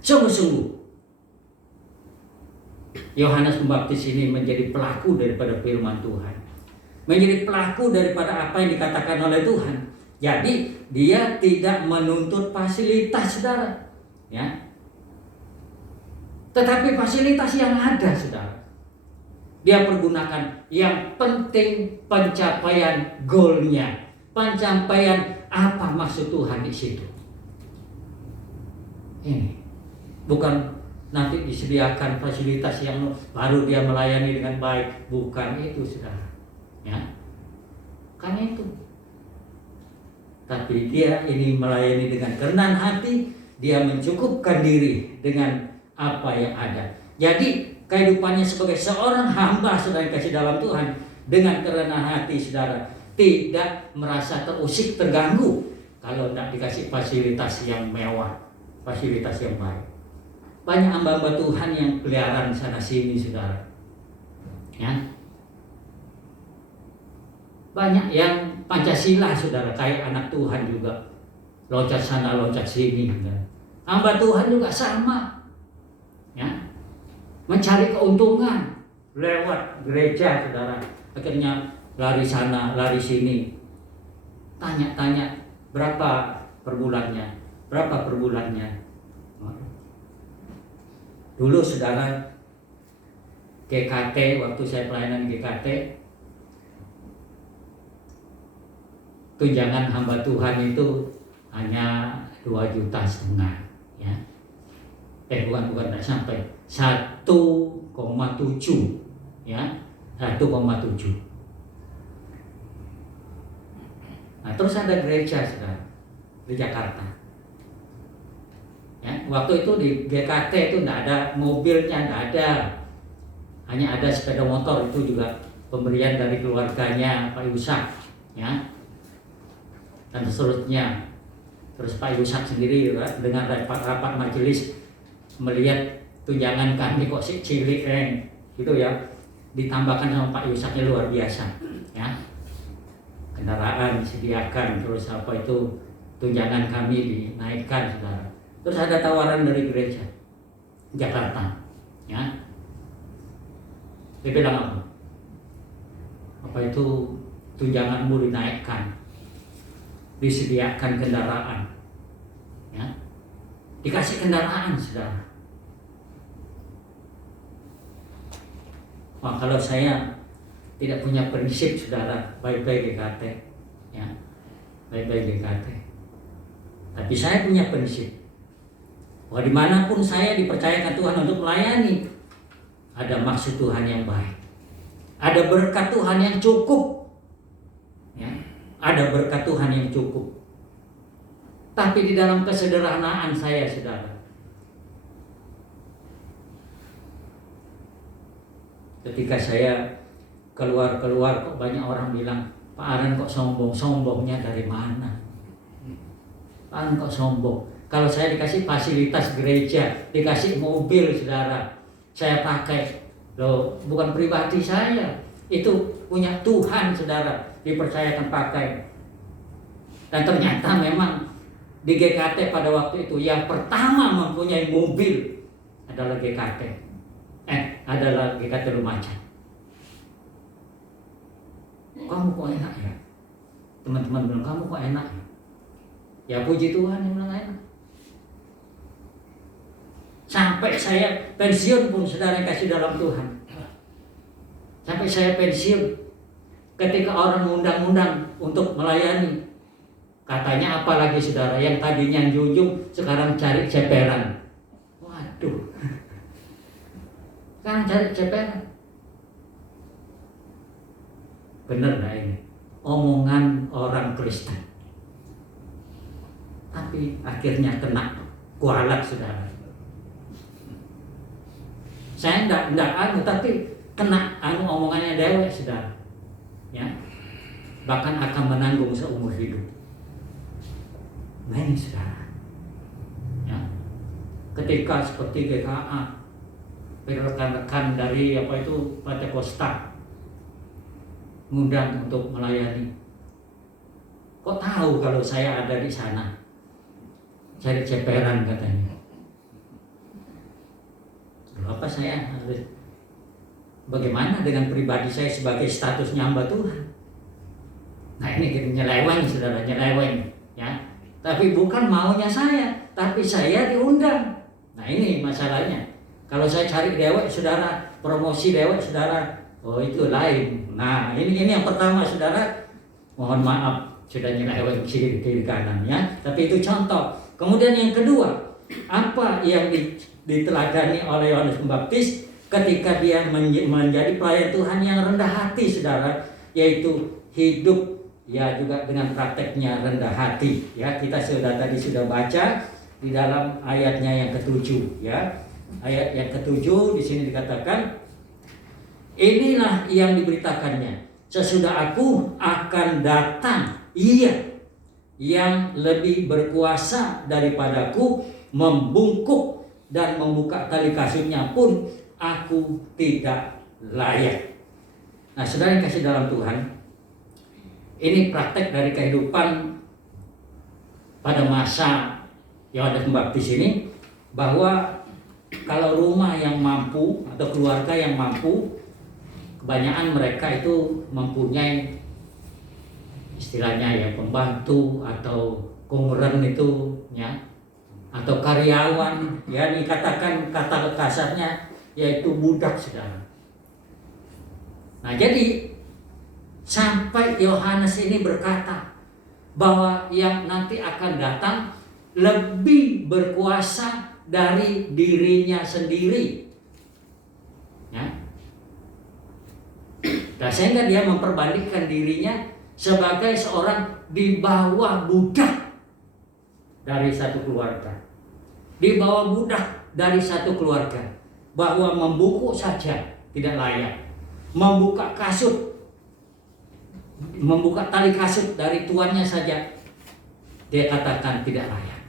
Sungguh-sungguh Yohanes Pembaptis ini menjadi pelaku daripada firman Tuhan, menjadi pelaku daripada apa yang dikatakan oleh Tuhan. Jadi dia tidak menuntut fasilitas saudara, ya. Tetapi fasilitas yang ada saudara, dia pergunakan yang penting pencapaian goalnya, pencapaian apa maksud Tuhan di situ. Ini bukan nanti disediakan fasilitas yang baru dia melayani dengan baik, bukan itu saudara, ya. Kan itu. Tapi dia ini melayani dengan kerendahan hati, dia mencukupkan diri dengan apa yang ada. Jadi kehidupannya sebagai seorang hamba saudara yang kasih dalam Tuhan dengan kerendahan hati saudara, tidak merasa terusik terganggu kalau tidak dikasih fasilitas yang mewah, fasilitas yang baik. Banyak hamba-hamba Tuhan yang keliaran sana sini, saudara. Ya. Banyak yang Pancasila, saudara, kayak anak Tuhan juga, loncat sana loncat sini. Saudara. Hamba Tuhan juga sama, ya, mencari keuntungan lewat gereja, saudara. Akhirnya lari sana lari sini, tanya-tanya berapa per bulannya, berapa per bulannya. Dulu, saudara, GKT, waktu saya pelayanan GKT, tunjangan hamba Tuhan itu hanya 2,5 juta, ya. Bukan tidak sampai 1,7, ya, 1,7. Nah, terus ada gereja, saudara, di Jakarta. Ya, waktu itu di GKT itu tidak ada mobilnya, tidak ada, hanya ada sepeda motor, itu juga pemberian dari keluarganya Pak Yusak, ya, dan seterusnya. Terus Pak Yusak sendiri dengan rapat majelis melihat tunjangan kami kok cilik gitu ya, ditambahkan sama Pak Yusaknya luar biasa, ya, kendaraan disediakan, terus apa itu tunjangan kami dinaikkan, saudara. Terus ada tawaran dari gereja Jakarta, ya, dia bilang apa? Apa itu tunjanganmu dinaikkan, disediakan kendaraan, ya, dikasih kendaraan, saudara. Wah, kalau saya tidak punya prinsip, saudara, baik-baik GKT, ya, baik-baik GKT. Tapi saya punya prinsip. Wah, dimanapun saya dipercayakan Tuhan untuk melayani, ada maksud Tuhan yang baik, ada berkat Tuhan yang cukup, ya, ada berkat Tuhan yang cukup. Tapi di dalam kesederhanaan saya, saudara, ketika saya keluar kok banyak orang bilang, Pak Aren kok sombong, sombongnya dari mana? Pak Aren kok sombong? Kalau saya dikasih fasilitas gereja, dikasih mobil, saudara, saya pakai. Loh, bukan pribadi saya, itu punya Tuhan, saudara, dipercayakan pakai. Dan ternyata memang di GKT pada waktu itu yang pertama mempunyai mobil adalah GKT. Adalah GKT Lumajang. Kamu kok enak ya? Teman-teman bilang, kamu kok enak ya? Ya puji Tuhan, yang bilang enak. Sampai saya pensiun pun, saudara, yang kasih dalam Tuhan. Sampai saya pensiun, ketika orang undang-undang untuk melayani, katanya apalagi, saudara, yang tadinya junjung sekarang cari ceperan. Waduh, sekarang cari ceperan. Bener gak ini? Omongan orang Kristen. Tapi akhirnya kena kualat, saudara. Saya enggak tapi kena omongannya dewek, saudara, ya, bahkan akan menanggung seumur hidup. Nah ini, saudara, ya, ketika seperti GKA, rekan-rekan dari apa itu Pentakosta ngundang untuk melayani, kok tahu kalau saya ada di sana, cari ceperan katanya. Apa saya harus bagaimana dengan pribadi saya sebagai statusnya hamba Tuhan? Nah ini nyeleweng, saudara, nyeleweng, ya. Tapi bukan maunya saya, tapi saya diundang. Nah ini masalahnya. Kalau saya cari dewek, saudara, promosi dewek, saudara, oh itu lain. Nah ini yang pertama, saudara, mohon maaf sudah nyeleweng kiri kanan, ya. Tapi itu contoh. Kemudian yang kedua, apa yang diteladani oleh Yohanes Pembaptis ketika dia menjadi pelayan Tuhan yang rendah hati, saudara, yaitu hidup ya juga dengan prakteknya rendah hati, ya. Kita tadi sudah baca di dalam ayatnya yang ke-7, ya. Ayat yang ke-7 di sini dikatakan, inilah yang diberitakannya, sesudah aku akan datang, iya, yang lebih berkuasa daripadaku, membungkuk dan membuka tali kasutnya pun aku tidak layak. Nah, saudara yang kasih dalam Tuhan, ini praktek dari kehidupan pada masa Yohanes Pembaptis ini, bahwa kalau rumah yang mampu atau keluarga yang mampu, kebanyakan mereka itu mempunyai istilahnya ya pembantu atau kumuran itu ya, atau karyawan ya, dikatakan kata kasarnya yaitu budak, saudara. Nah, jadi sampai Yohanes ini berkata bahwa yang nanti akan datang lebih berkuasa dari dirinya sendiri. Ya. Nah, sehingga dia memperbandingkan dirinya sebagai seorang di bawah budak dari satu keluarga. Di bawah budak dari satu keluarga. Bahwa membungkuk saja tidak layak. Membuka tali kasut dari tuannya saja dia katakan tidak layak.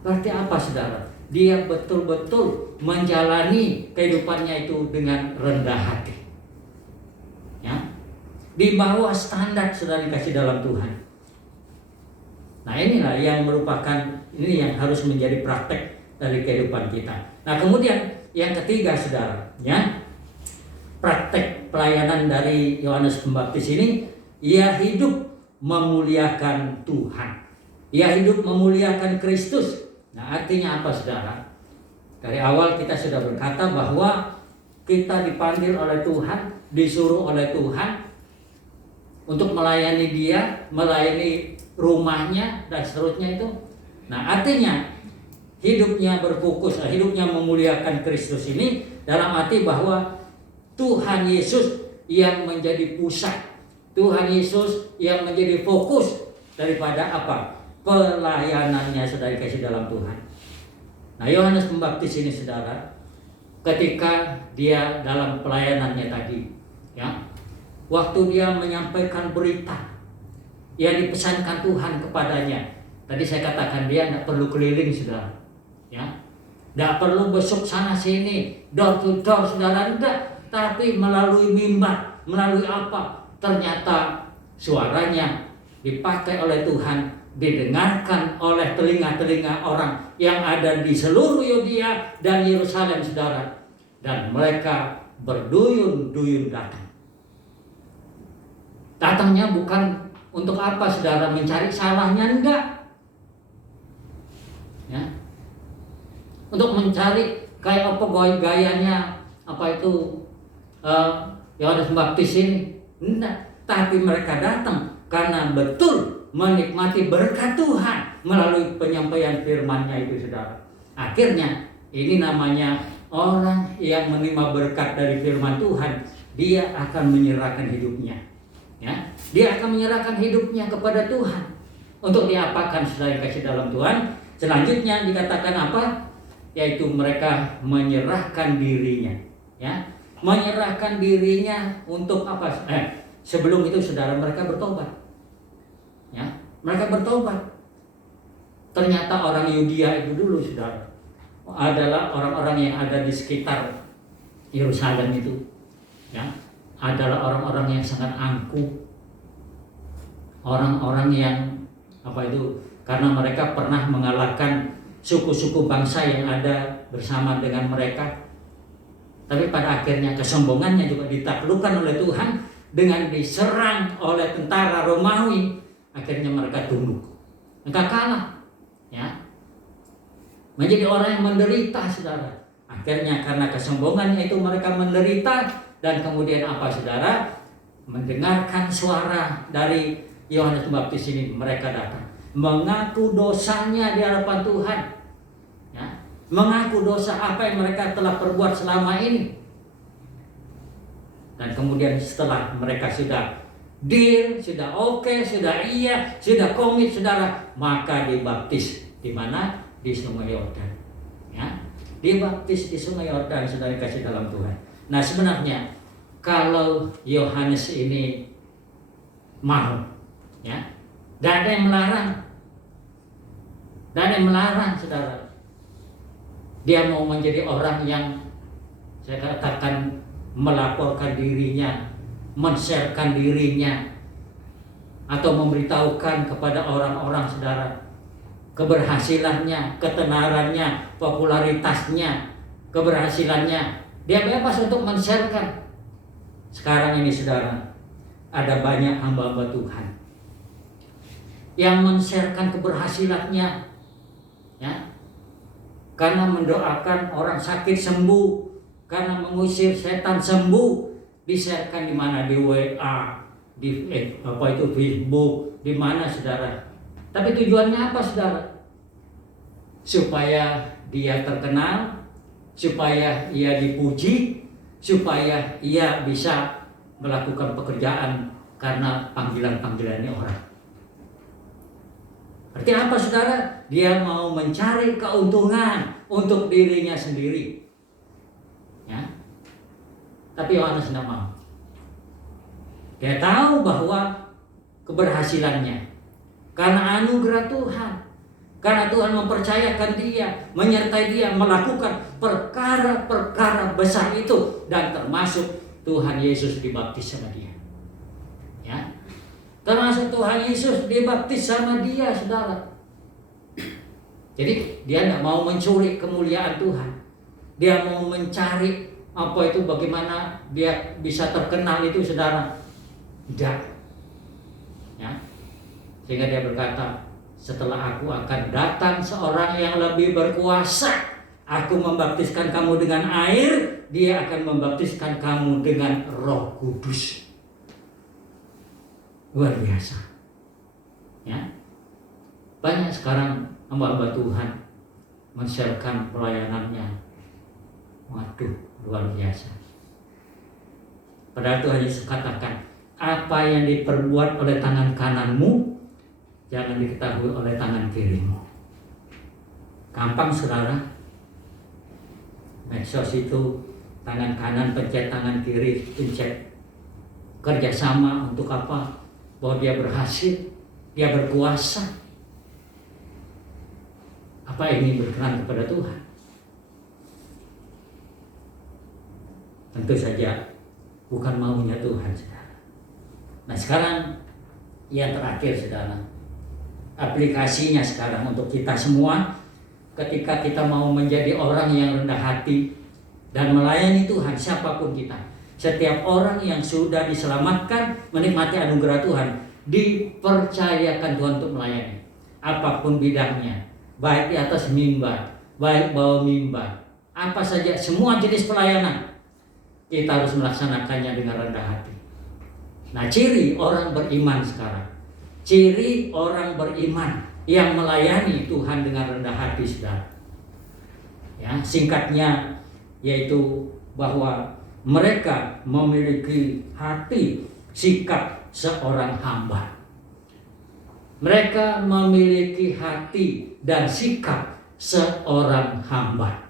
Berarti apa, saudara? Dia betul-betul menjalani kehidupannya itu dengan rendah hati. Ya. Di bawah standar, saudara dikasih dalam Tuhan. Nah, inilah yang yang harus menjadi praktek dari kehidupan kita. Nah, kemudian yang ketiga, saudara, ya. Praktek pelayanan dari Yohanes Pembaptis ini, ia hidup memuliakan Tuhan. Ia hidup memuliakan Kristus. Nah, artinya apa, saudara? Dari awal kita sudah berkata bahwa kita dipanggil oleh Tuhan, disuruh oleh Tuhan untuk melayani Dia, melayani rumahnya dan seterusnya itu. Nah, artinya hidupnya berfokus, hidupnya memuliakan Kristus ini dalam arti bahwa Tuhan Yesus yang menjadi pusat, Tuhan Yesus yang menjadi fokus daripada apa? Pelayanannya, saudara kasih dalam Tuhan. Nah, Yohanes Pembaptis ini, saudara, ketika dia dalam pelayanannya tadi, ya, waktu dia menyampaikan berita yang dipesankan Tuhan kepadanya, tadi saya katakan dia tidak perlu keliling, saudara, ya, tidak perlu besuk sana sini, door to door, saudara, tidak. Tapi melalui mimbar, melalui apa? Ternyata suaranya dipakai oleh Tuhan, didengarkan oleh telinga-telinga orang yang ada di seluruh Yudea dan Yerusalem, saudara. Dan mereka berduyun-duyun datang. Datangnya bukan untuk apa, saudara? Mencari salahnya, enggak. Ya. Untuk mencari kayak apa gayanya, apa itu Yohanes Pembaptis ini, enggak, tapi mereka datang karena betul menikmati berkat Tuhan melalui penyampaian firman-Nya itu, saudara. Akhirnya ini namanya orang yang menerima berkat dari firman Tuhan, dia akan menyerahkan hidupnya, ya, dia akan menyerahkan hidupnya kepada Tuhan untuk diapakan, saudara kasih dalam Tuhan. Selanjutnya dikatakan apa? Yaitu mereka menyerahkan dirinya, ya. Menyerahkan dirinya untuk apa? Sebelum itu, saudara, mereka bertobat. Ya, mereka bertobat. Ternyata orang Yudea itu dulu, saudara, adalah orang-orang yang ada di sekitar Yerusalem itu, ya, adalah orang-orang yang sangat angkuh. Orang-orang yang apa itu? Karena mereka pernah mengalahkan suku-suku bangsa yang ada bersama dengan mereka. Tapi pada akhirnya kesombongannya juga ditaklukkan oleh Tuhan dengan diserang oleh tentara Romawi. Akhirnya mereka tunduk, mereka kalah, ya, menjadi orang yang menderita, saudara. Akhirnya karena kesombongannya itu mereka menderita, dan kemudian apa, saudara? Mendengarkan suara dari Yohanes Pembaptis ini, mereka datang mengaku dosanya di hadapan Tuhan. Mengaku dosa apa yang mereka telah perbuat selama ini. Dan kemudian setelah mereka sudah deal, sudah oke, sudah iya, sudah komit, saudara, maka dibaptis. Di mana? Di Sungai Yordan. Ya, dibaptis di Sungai Yordan, saudara kasih dalam Tuhan. Nah, sebenarnya kalau Yohanes ini mau, ya, Tidak ada yang melarang. Tidak ada yang melarang, saudara. Dia mau menjadi orang yang saya katakan melaporkan dirinya, men-sharekan dirinya, atau memberitahukan kepada orang-orang, saudara, keberhasilannya, ketenarannya, popularitasnya, keberhasilannya. Dia bebas untuk men-sharekan. Sekarang ini, saudara, ada banyak hamba-hamba Tuhan yang men-sharekan keberhasilannya, ya, karena mendoakan orang sakit sembuh, karena mengusir setan sembuh, di-sharekan di mana, di WA, di Facebook, di mana, saudara. Tapi tujuannya apa, saudara? Supaya dia terkenal, supaya ia dipuji, supaya ia bisa melakukan pekerjaan karena panggilan-panggilannya orang. Berarti apa, saudara? Dia mau mencari keuntungan untuk dirinya sendiri, ya. Tapi Yohanes tidak mau. Dia tahu bahwa keberhasilannya karena anugerah Tuhan, karena Tuhan mempercayakan dia, menyertai dia melakukan perkara-perkara besar itu, dan termasuk Tuhan Yesus dibaptis sama dia, ya. Termasuk Tuhan Yesus dibaptis sama dia, saudara. Jadi dia tidak mau mencuri kemuliaan Tuhan. Dia mau mencari bagaimana dia bisa terkenal itu, saudara. Tidak, ya. Sehingga dia berkata, setelah aku akan datang seorang yang lebih berkuasa. Aku membaptiskan kamu dengan air, dia akan membaptiskan kamu dengan Roh Kudus. Luar biasa, ya. Banyak sekarang hamba-hamba Tuhan men-sharekan pelayanannya. Waduh, luar biasa. Padahal Tuhan Yesus katakan, apa yang diperbuat oleh tangan kananmu, jangan diketahui oleh tangan kirimu. Gampang, saudara. Medsos itu tangan kanan pencet, tangan kiri pencet. Kerjasama untuk apa? Bahwa dia berhasil, dia berkuasa. Apa ini berkenan kepada Tuhan? Tentu saja bukan maunya Tuhan, saudara. Nah, sekarang yang terakhir, saudara, aplikasinya sekarang untuk kita semua, ketika kita mau menjadi orang yang rendah hati dan melayani Tuhan, siapapun kita. Setiap orang yang sudah diselamatkan, menikmati anugerah Tuhan, dipercayakan Tuhan untuk melayani. Apapun bidangnya, baik di atas mimbar, baik bawah mimbar, apa saja, semua jenis pelayanan, kita harus melaksanakannya dengan rendah hati. Nah, ciri orang beriman sekarang, ciri orang beriman yang melayani Tuhan dengan rendah hati, saudara. Ya, singkatnya yaitu bahwa mereka memiliki hati sikap seorang hamba. Mereka memiliki hati dan sikap seorang hamba.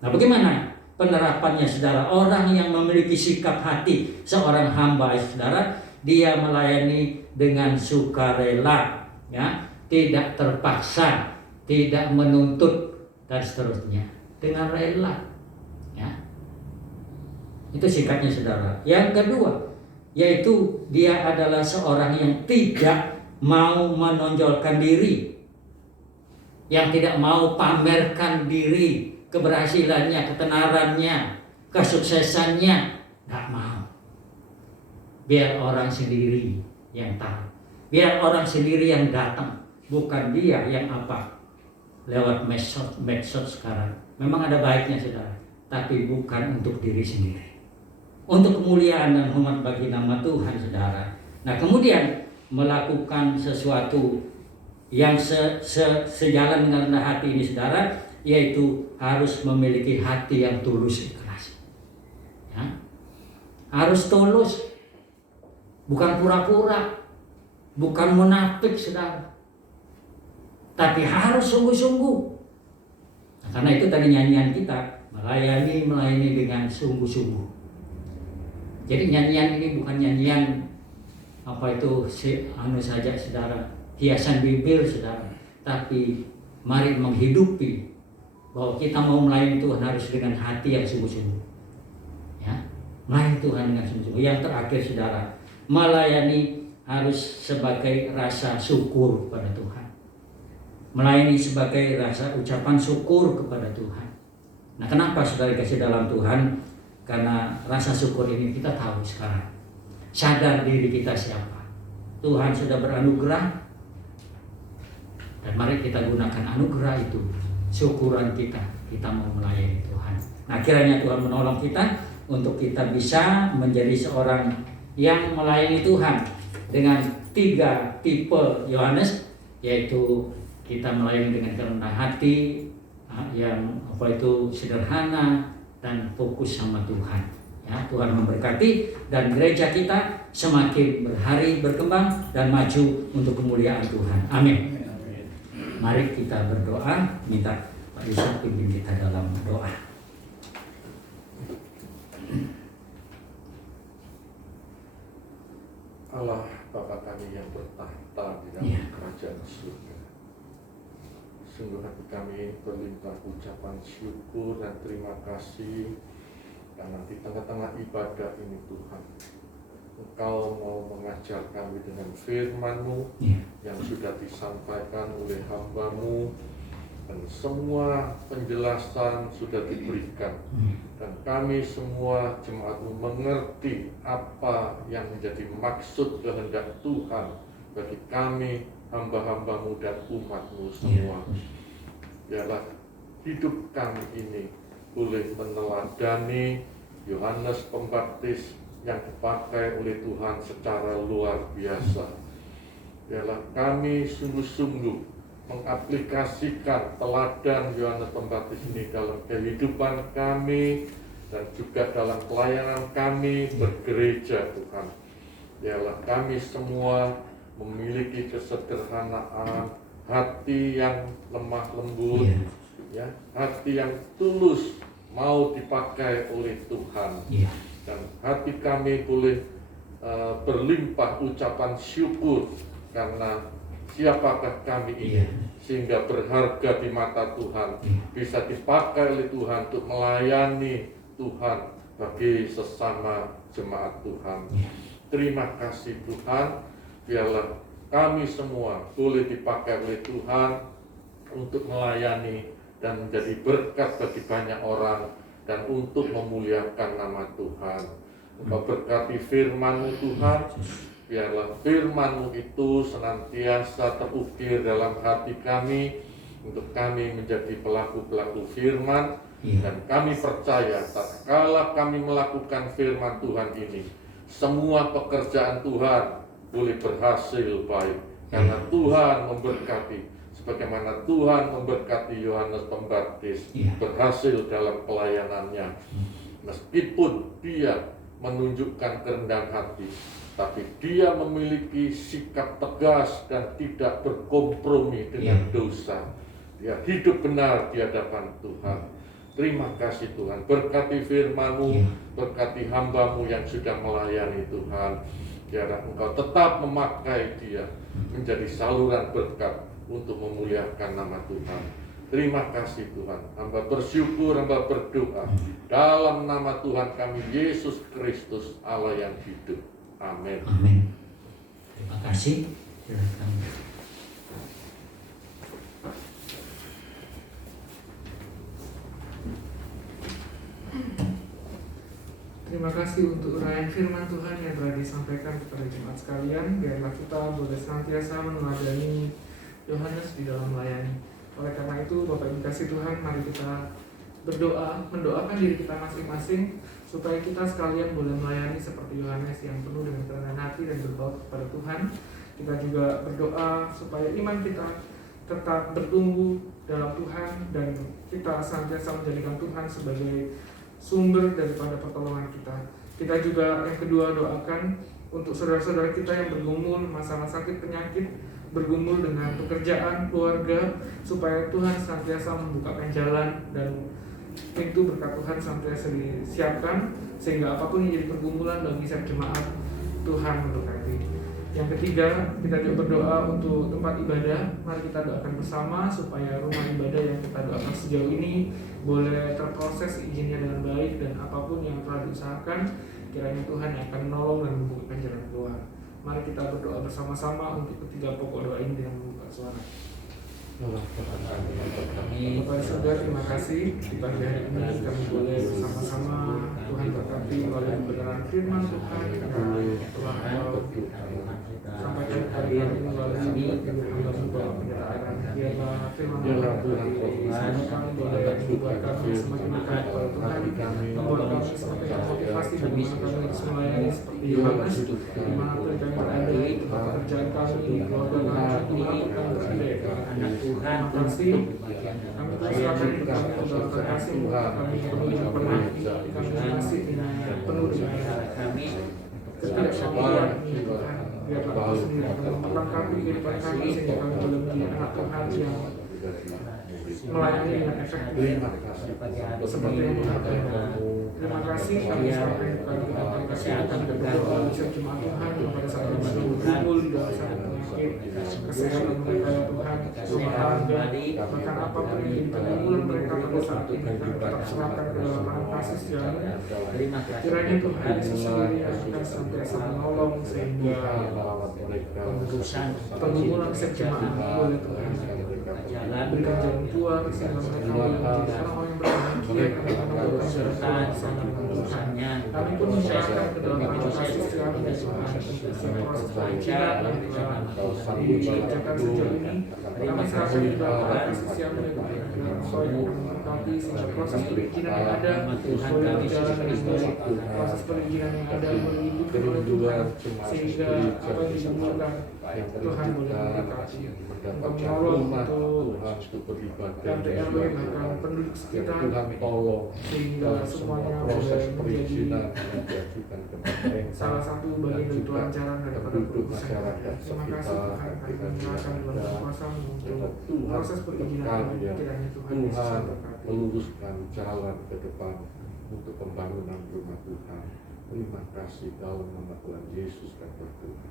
Nah, bagaimana penerapannya, saudara? Orang yang memiliki sikap hati seorang hamba, saudara, dia melayani dengan sukarela, ya, tidak terpaksa, tidak menuntut, dan seterusnya, dengan rela, ya. Itu sikapnya, saudara. Yang kedua, yaitu dia adalah seorang yang tidak mau menonjolkan diri, yang tidak mau pamerkan diri, keberhasilannya, ketenarannya, kesuksesannya, tidak mau. Biar orang sendiri yang tahu, biar orang sendiri yang datang, bukan dia yang apa. Lewat medsos sekarang memang ada baiknya, saudara, tapi bukan untuk diri sendiri, untuk kemuliaan dan hormat bagi nama Tuhan, saudara. Nah, kemudian melakukan sesuatu yang sejalan dengan rendah hati ini, saudara, yaitu harus memiliki hati yang tulus, ikhlas, ya. Harus tulus, bukan pura-pura, bukan munafik, saudara, tapi harus sungguh-sungguh. Nah, karena itu tadi nyanyian kita, melayani dengan sungguh-sungguh. Jadi nyanyian ini bukan nyanyian saja saudara, hiasan bibir saudara, tapi mari menghidupi bahwa kita mau melayani Tuhan harus dengan hati yang sungguh-sungguh. Ya, melayani Tuhan dengan sungguh-sungguh. Yang terakhir saudara, melayani harus sebagai rasa syukur kepada Tuhan. Melayani sebagai rasa ucapan syukur kepada Tuhan. Nah, kenapa saudara kasih dalam Tuhan? Karena rasa syukur ini kita tahu sekarang. Sadar diri kita siapa. Tuhan sudah beranugerah. Dan mari kita gunakan anugerah itu. Syukuran kita mau melayani Tuhan. Nah, kiranya Tuhan menolong kita untuk kita bisa menjadi seorang yang melayani Tuhan dengan 3 tipe Yohanes, yaitu kita melayani dengan kerendahan hati, yang sederhana dan fokus sama Tuhan. Ya, Tuhan memberkati dan gereja kita semakin berhari berkembang dan maju untuk kemuliaan Tuhan. Amin. Mari kita berdoa, minta Pak Isa pimpin kita dalam doa. Allah Bapa kami yang bertahta di dalam kerajaan surga, sungguh hati kami berlimpah ucapan syukur dan terima kasih karena di tengah-tengah ibadah ini Tuhan, Engkau mau mengajar kami dengan firman-Mu yang sudah disampaikan oleh hamba-Mu, dan semua penjelasan sudah diberikan, dan kami semua jemaat-Mu mengerti apa yang menjadi maksud kehendak Tuhan bagi kami hamba-hamba-Mu dan umat-Mu semua. Biarlah hidup kami ini boleh meneladani Yohanes Pembaptis yang dipakai oleh Tuhan secara luar biasa. Biarlah kami sungguh-sungguh mengaplikasikan teladan Yohanes Pembaptis ini dalam kehidupan kami dan juga dalam pelayanan kami bergereja Tuhan. Biarlah kami semua memiliki kesederhanaan, hati yang lemah lembut, ya, hati yang tulus mau dipakai oleh Tuhan. Dan hati kami boleh berlimpah ucapan syukur karena siapakah kami ini, sehingga berharga di mata Tuhan, bisa dipakai oleh Tuhan untuk melayani Tuhan bagi sesama jemaat Tuhan. Terima kasih Tuhan, biarlah kami semua boleh dipakai oleh Tuhan untuk melayani dan menjadi berkat bagi banyak orang dan untuk memuliakan nama Tuhan. Engkau berkati firman-Mu Tuhan, biarlah firman-Mu itu senantiasa terukir dalam hati kami, untuk kami menjadi pelaku-pelaku firman, dan kami percaya tatkala kami melakukan firman Tuhan ini, semua pekerjaan Tuhan boleh berhasil baik, karena Tuhan memberkati. Sebagaimana Tuhan memberkati Yohanes Pembaptis berhasil dalam pelayanannya, meskipun dia menunjukkan kerendahan hati, tapi dia memiliki sikap tegas dan tidak berkompromi dengan dosa. Dia hidup benar di hadapan Tuhan. Terima kasih Tuhan, berkati firman-Mu, berkati hamba-Mu yang sudah melayani Tuhan. Biarlah Engkau tetap memakai dia menjadi saluran berkat untuk memuliakan nama Tuhan. Terima kasih Tuhan, hamba bersyukur, hamba berdoa dalam nama Tuhan kami Yesus Kristus, Allah yang hidup. Amin. Amin. Terima kasih. Silakan. Terima kasih untuk uraian firman Tuhan yang telah disampaikan kepada jemaat sekalian. Biarlah kita boleh senantiasa meneladani Yohanes di dalam melayani. Oleh karena itu, Bapak Ibu kasih Tuhan, mari kita berdoa, mendoakan diri kita masing-masing supaya kita sekalian boleh melayani seperti Yohanes yang penuh dengan kerendahan hati dan berbaur kepada Tuhan. Kita juga berdoa supaya iman kita tetap bertumbuh dalam Tuhan dan kita senantiasa menjadikan Tuhan sebagai sumber daripada pertolongan kita. Kita juga yang kedua doakan untuk saudara-saudara kita yang bergumul masalah sakit penyakit, bergumul dengan pekerjaan, keluarga, supaya Tuhan senantiasa membukakan jalan dan pintu berkat Tuhan senantiasa disiapkan, sehingga apapun yang jadi pergumulan bagi setiap jemaat, Tuhan memberkati. Yang ketiga, kita juga berdoa untuk tempat ibadah. Mari kita doakan bersama supaya rumah ibadah yang kita doakan sejauh ini boleh terproses izinnya dengan baik, dan apapun yang telah diusahakan kiranya Tuhan yang akan menolong dan membukakan jalan keluar. Mari kita berdoa bersama-sama untuk ketiga pokok doa ini dengan membuka suara. Bapak di surga, terima kasih di pagi hari ini kami boleh bersama-sama Tuhan berkati melalui kebenaran firman Tuhan yang telah sampaikan kepada kami melalui hamba-hamba penyataan. Biarlah firman Tuhan kami boleh membuat kami semakin dekat kepada Tuhan, membuat kami semakin termotivasi bagaimana kami harus melayani seperti Yohanes dimanapun kami berada, di tempat pekerjaan kami, di keluarga kami, dimanapun kami berada. Terima kasih. Kami persilakan kami dalam terkasih kami penuh dengan penanti, kami kasih penuh dengan kami ketidaksabaran ini Tuhan. Biarlah Kau sendiri akan memperlengkapi kehidupan kami sehingga kami boleh menjadi anak Tuhan yang melayani dengan efektif seperti yang Tuhan kehendaki. Terima kasih kami sampai kali kita terkasih akan berdoa bisa jemaat Tuhan yang pada saat ini sedang berkumpul di dalam sakit penyakit, kesehatan mereka ya Tuhan, rumah tangga, bahkan apapun yang menjadi pergumulan mereka pada saat ini kami tetap serahkan ke dalam tangan kasih setiamu. Kiranya Tuhan Yesus sendiri yang akan senantiasa menolong sehingga pergumulan setiap jemaat boleh Tuhan berikan jalan keluar sehingga mereka boleh menjadi orang-orang yang berbahagia karena menemukan jalan keluar bersama dengan Tuhan. Kami pun menyerahkan ke dalam tangan kasih setiamu ya Tuhan untuk setiap proses perizinan yang telah dikerjakan sejauh ini. Kami serahkan ke dalam tangan kasih setiamu ya Tuhan, biar Engkau yang akan melengkapi sehingga proses perizinan yang ada boleh berjalan dengan baik, proses perizinan yang ada boleh diikuti oleh Tuhan sehingga apa yang dibutuhkan Tuhan boleh memberkati, untuk menolong untuk RT/RW bahkan penduduk sekitar sehingga semuanya boleh menjadi salah satu bagian dari kelancaran daripada perusahaan. Terima kasih Tuhan, kami menyerahkan dalam kuasa-Mu untuk proses perizinan ini. Kiranya Tuhan Yesus memberkati. Meluruskan jalan ke depan untuk pembangunan rumah Tuhan. Terima kasih dalam nama Tuhan Yesus dan Tuhan.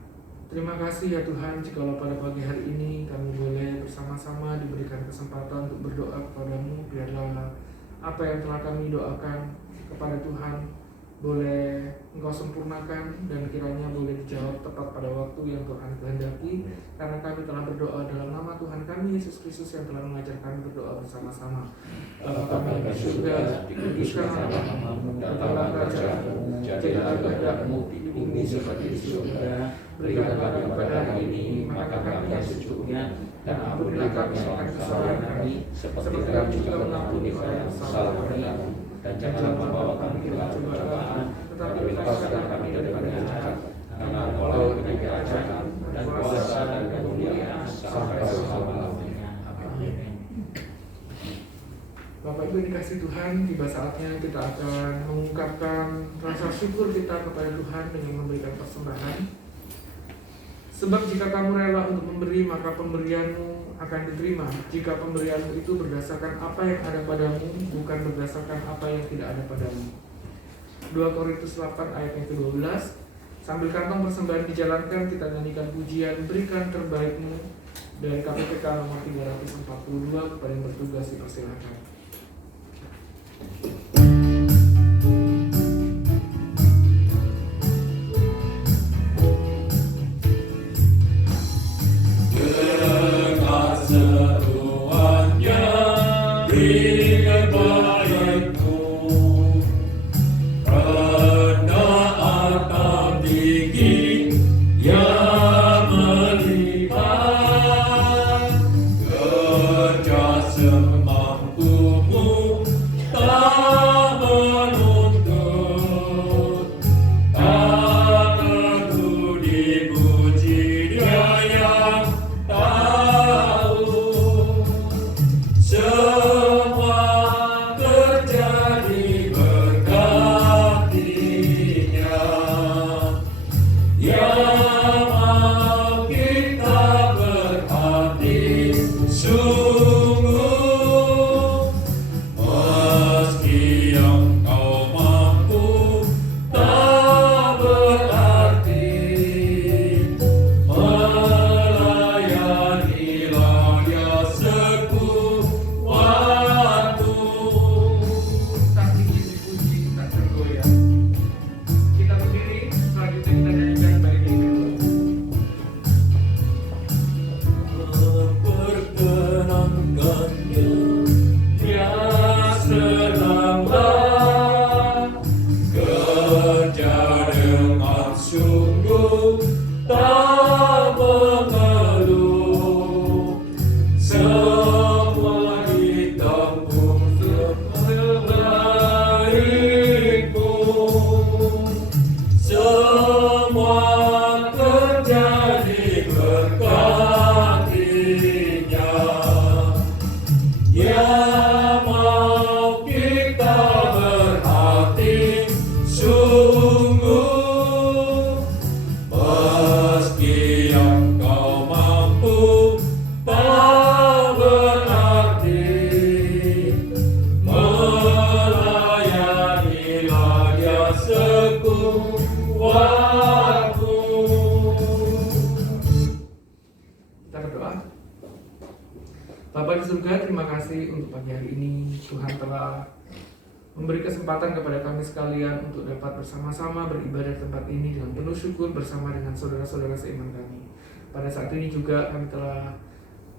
Terima kasih ya Tuhan, jikalau pada pagi hari ini kami boleh bersama-sama diberikan kesempatan untuk berdoa kepadamu, biarlah apa yang telah kami doakan kepada Tuhan boleh Engkau sempurnakan dan kiranya boleh dijawab tepat pada waktu yang Tuhan kehendaki, karena kami telah berdoa dalam nama Tuhan kami Yesus Kristus yang telah mengajar kami berdoa bersama-sama. Bapa kami di surga, dikuduskan namamu, datanglah kerajaan-Mu, jadilah kehendak-Mu di bumi seperti di surga. Berikan kami pada hari ini makan kami yang secukupnya, dan ampunilah kami akan kesalahan kami seperti kami juga mengampuni orang yang salah kepada kami, dan janganlah membawa kami ke dalam pencobaan, tetapi lepaskan kami daripada yang jahat, karena Engkau yang kerajaan dan kuasa dan kemuliaan sampai selama-lamanya. Amin. Bapak Ibu dikasih Tuhan, tiba saatnya kita akan mengungkapkan rasa syukur kita kepada Tuhan dengan memberikan persembahan. Sebab jika kamu rela untuk memberi, maka pemberianmu akan diterima. Jika pemberianmu itu berdasarkan apa yang ada padamu, bukan berdasarkan apa yang tidak ada padamu. 2 Korintus 8 ayat yang ke-12. Sambil kantong persembahan dijalankan, kita nyanyikan pujian Berikan Terbaikmu dari KPPK nomor 342. Kepada yang bertugas dipersilakan. Ya senanglah kerja dengan sungguh tak mengeluh, semua ditempuh sebaikmu, semua terjadi berkatinya. Ya mau kita berhati sungguh, meski yang kau mampu tak berarti, melayanilah dia sekuatmu. Kita berdoa. Bapa di surga, terima kasih untuk pagi hari ini. Tuhan telah memberi kesempatan kepada kami sekalian untuk dapat bersama-sama beribadah di tempat ini dengan penuh syukur bersama dengan saudara-saudara seiman kami. Pada saat ini juga kami telah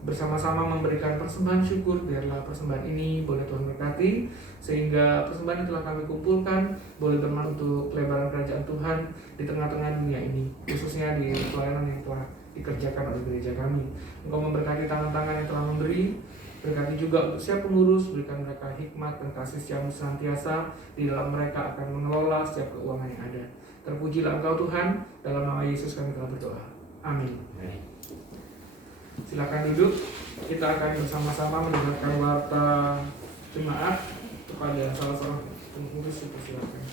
bersama-sama memberikan persembahan syukur. Biarlah persembahan ini boleh Tuhan berkati, sehingga persembahan yang telah kami kumpulkan boleh bermanfaat untuk pelebaran kerajaan Tuhan di tengah-tengah dunia ini, khususnya di pelayanan yang telah dikerjakan oleh gereja kami. Engkau memberkati tangan-tangan yang telah memberi, berkati juga untuk setiap pengurus, berikan mereka hikmat dan kasih setiamu senantiasa di dalam mereka akan mengelola setiap keuangan yang ada. Terpujilah Engkau Tuhan, dalam nama Yesus kami telah berdoa. Amin. Silakan duduk. Kita akan bersama-sama mendengarkan warta jemaat kepada salah seorang pengurus. Silakan.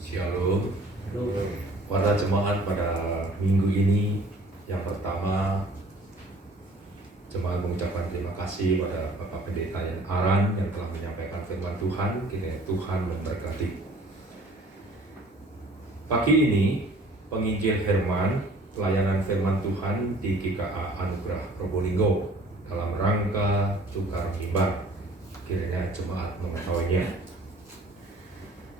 Shalom. Warta jemaat pada minggu ini, yang pertama, jemaat mengucapkan terima kasih pada Bapak Pendeta Yan Aran yang telah menyampaikan firman Tuhan. Kiranya Tuhan memberkati. Pagi ini, penginjil Herman, pelayanan firman Tuhan di GKA Anugerah Probolinggo dalam rangka tukar mimbar. Kiranya jemaat mengetahuinya.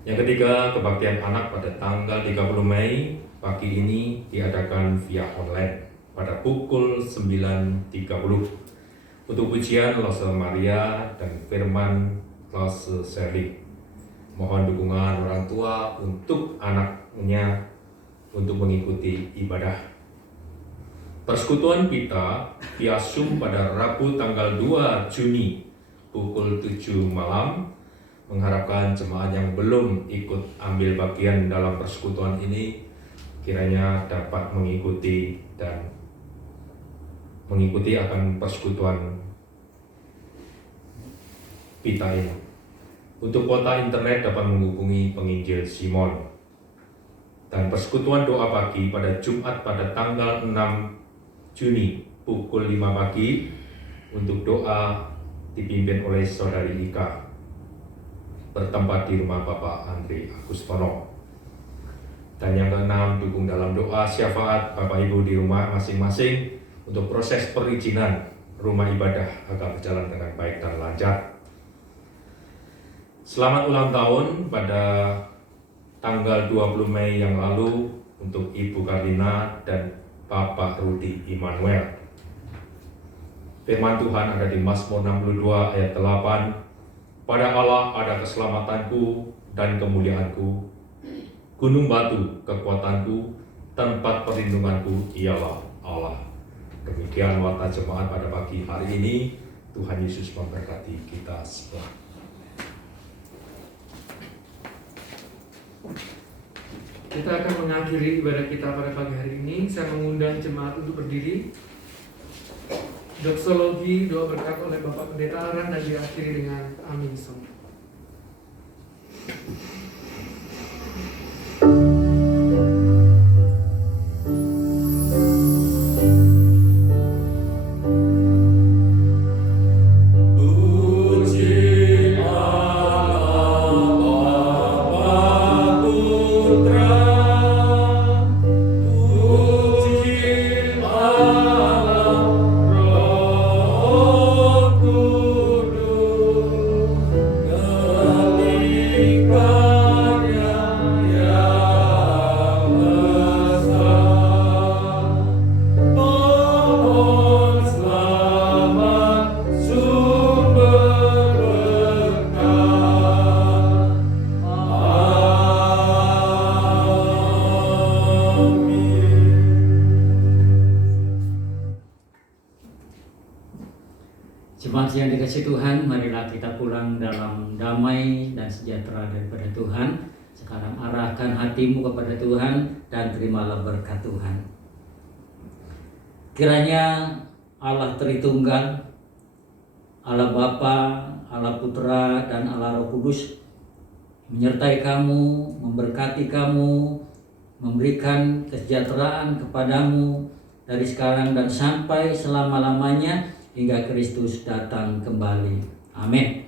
Yang ketiga, kebaktian anak pada tanggal 30 Mei pagi ini diadakan via online pada pukul 9.30 untuk pujian Lose Maria dan firman Lose Sally. Mohon dukungan orang tua untuk anaknya untuk mengikuti ibadah. Persekutuan kita via Zoom pada Rabu tanggal 2 Juni pukul 7 malam mengharapkan jemaat yang belum ikut ambil bagian dalam persekutuan ini kiranya dapat mengikuti akan persekutuan kita ini. Untuk kuota internet dapat menghubungi penginjil Simon. Dan persekutuan doa pagi pada Jumat pada tanggal 6 Juni pukul 5 pagi untuk doa dipimpin oleh Saudari Ika, bertempat di rumah Bapak Andri Agustono. Dan yang keenam, dukung dalam doa syafaat Bapak Ibu di rumah masing-masing untuk proses perizinan rumah ibadah agar berjalan dengan baik dan lancar. Selamat ulang tahun pada tanggal 20 Mei yang lalu untuk Ibu Karlina dan Bapak Rudi Immanuel. Firman Tuhan ada di Mazmur 62 ayat 8. Pada Allah ada keselamatanku dan kemuliaanku, gunung batu kekuatanku, tempat perlindunganku ialah Allah. Demikian warta jemaat pada pagi hari ini. Tuhan Yesus memberkati kita semua. Kita akan mengakhiri ibadah kita pada pagi hari ini. Saya mengundang jemaat untuk berdiri. Doksologi, doa berkat oleh Bapak Pendeta Aran dan diakhiri dengan amin semua. Kudus, kasih Tuhan, marilah kita pulang dalam damai dan sejahtera daripada Tuhan. Sekarang arahkan hatimu kepada Tuhan dan terimalah berkat Tuhan. Kiranya Allah Tritunggal, Allah Bapa, Allah Putra, dan Allah Roh Kudus menyertai kamu, memberkati kamu, memberikan kesejahteraan kepadamu dari sekarang dan sampai selama-lamanya hingga Kristus datang kembali. Amin.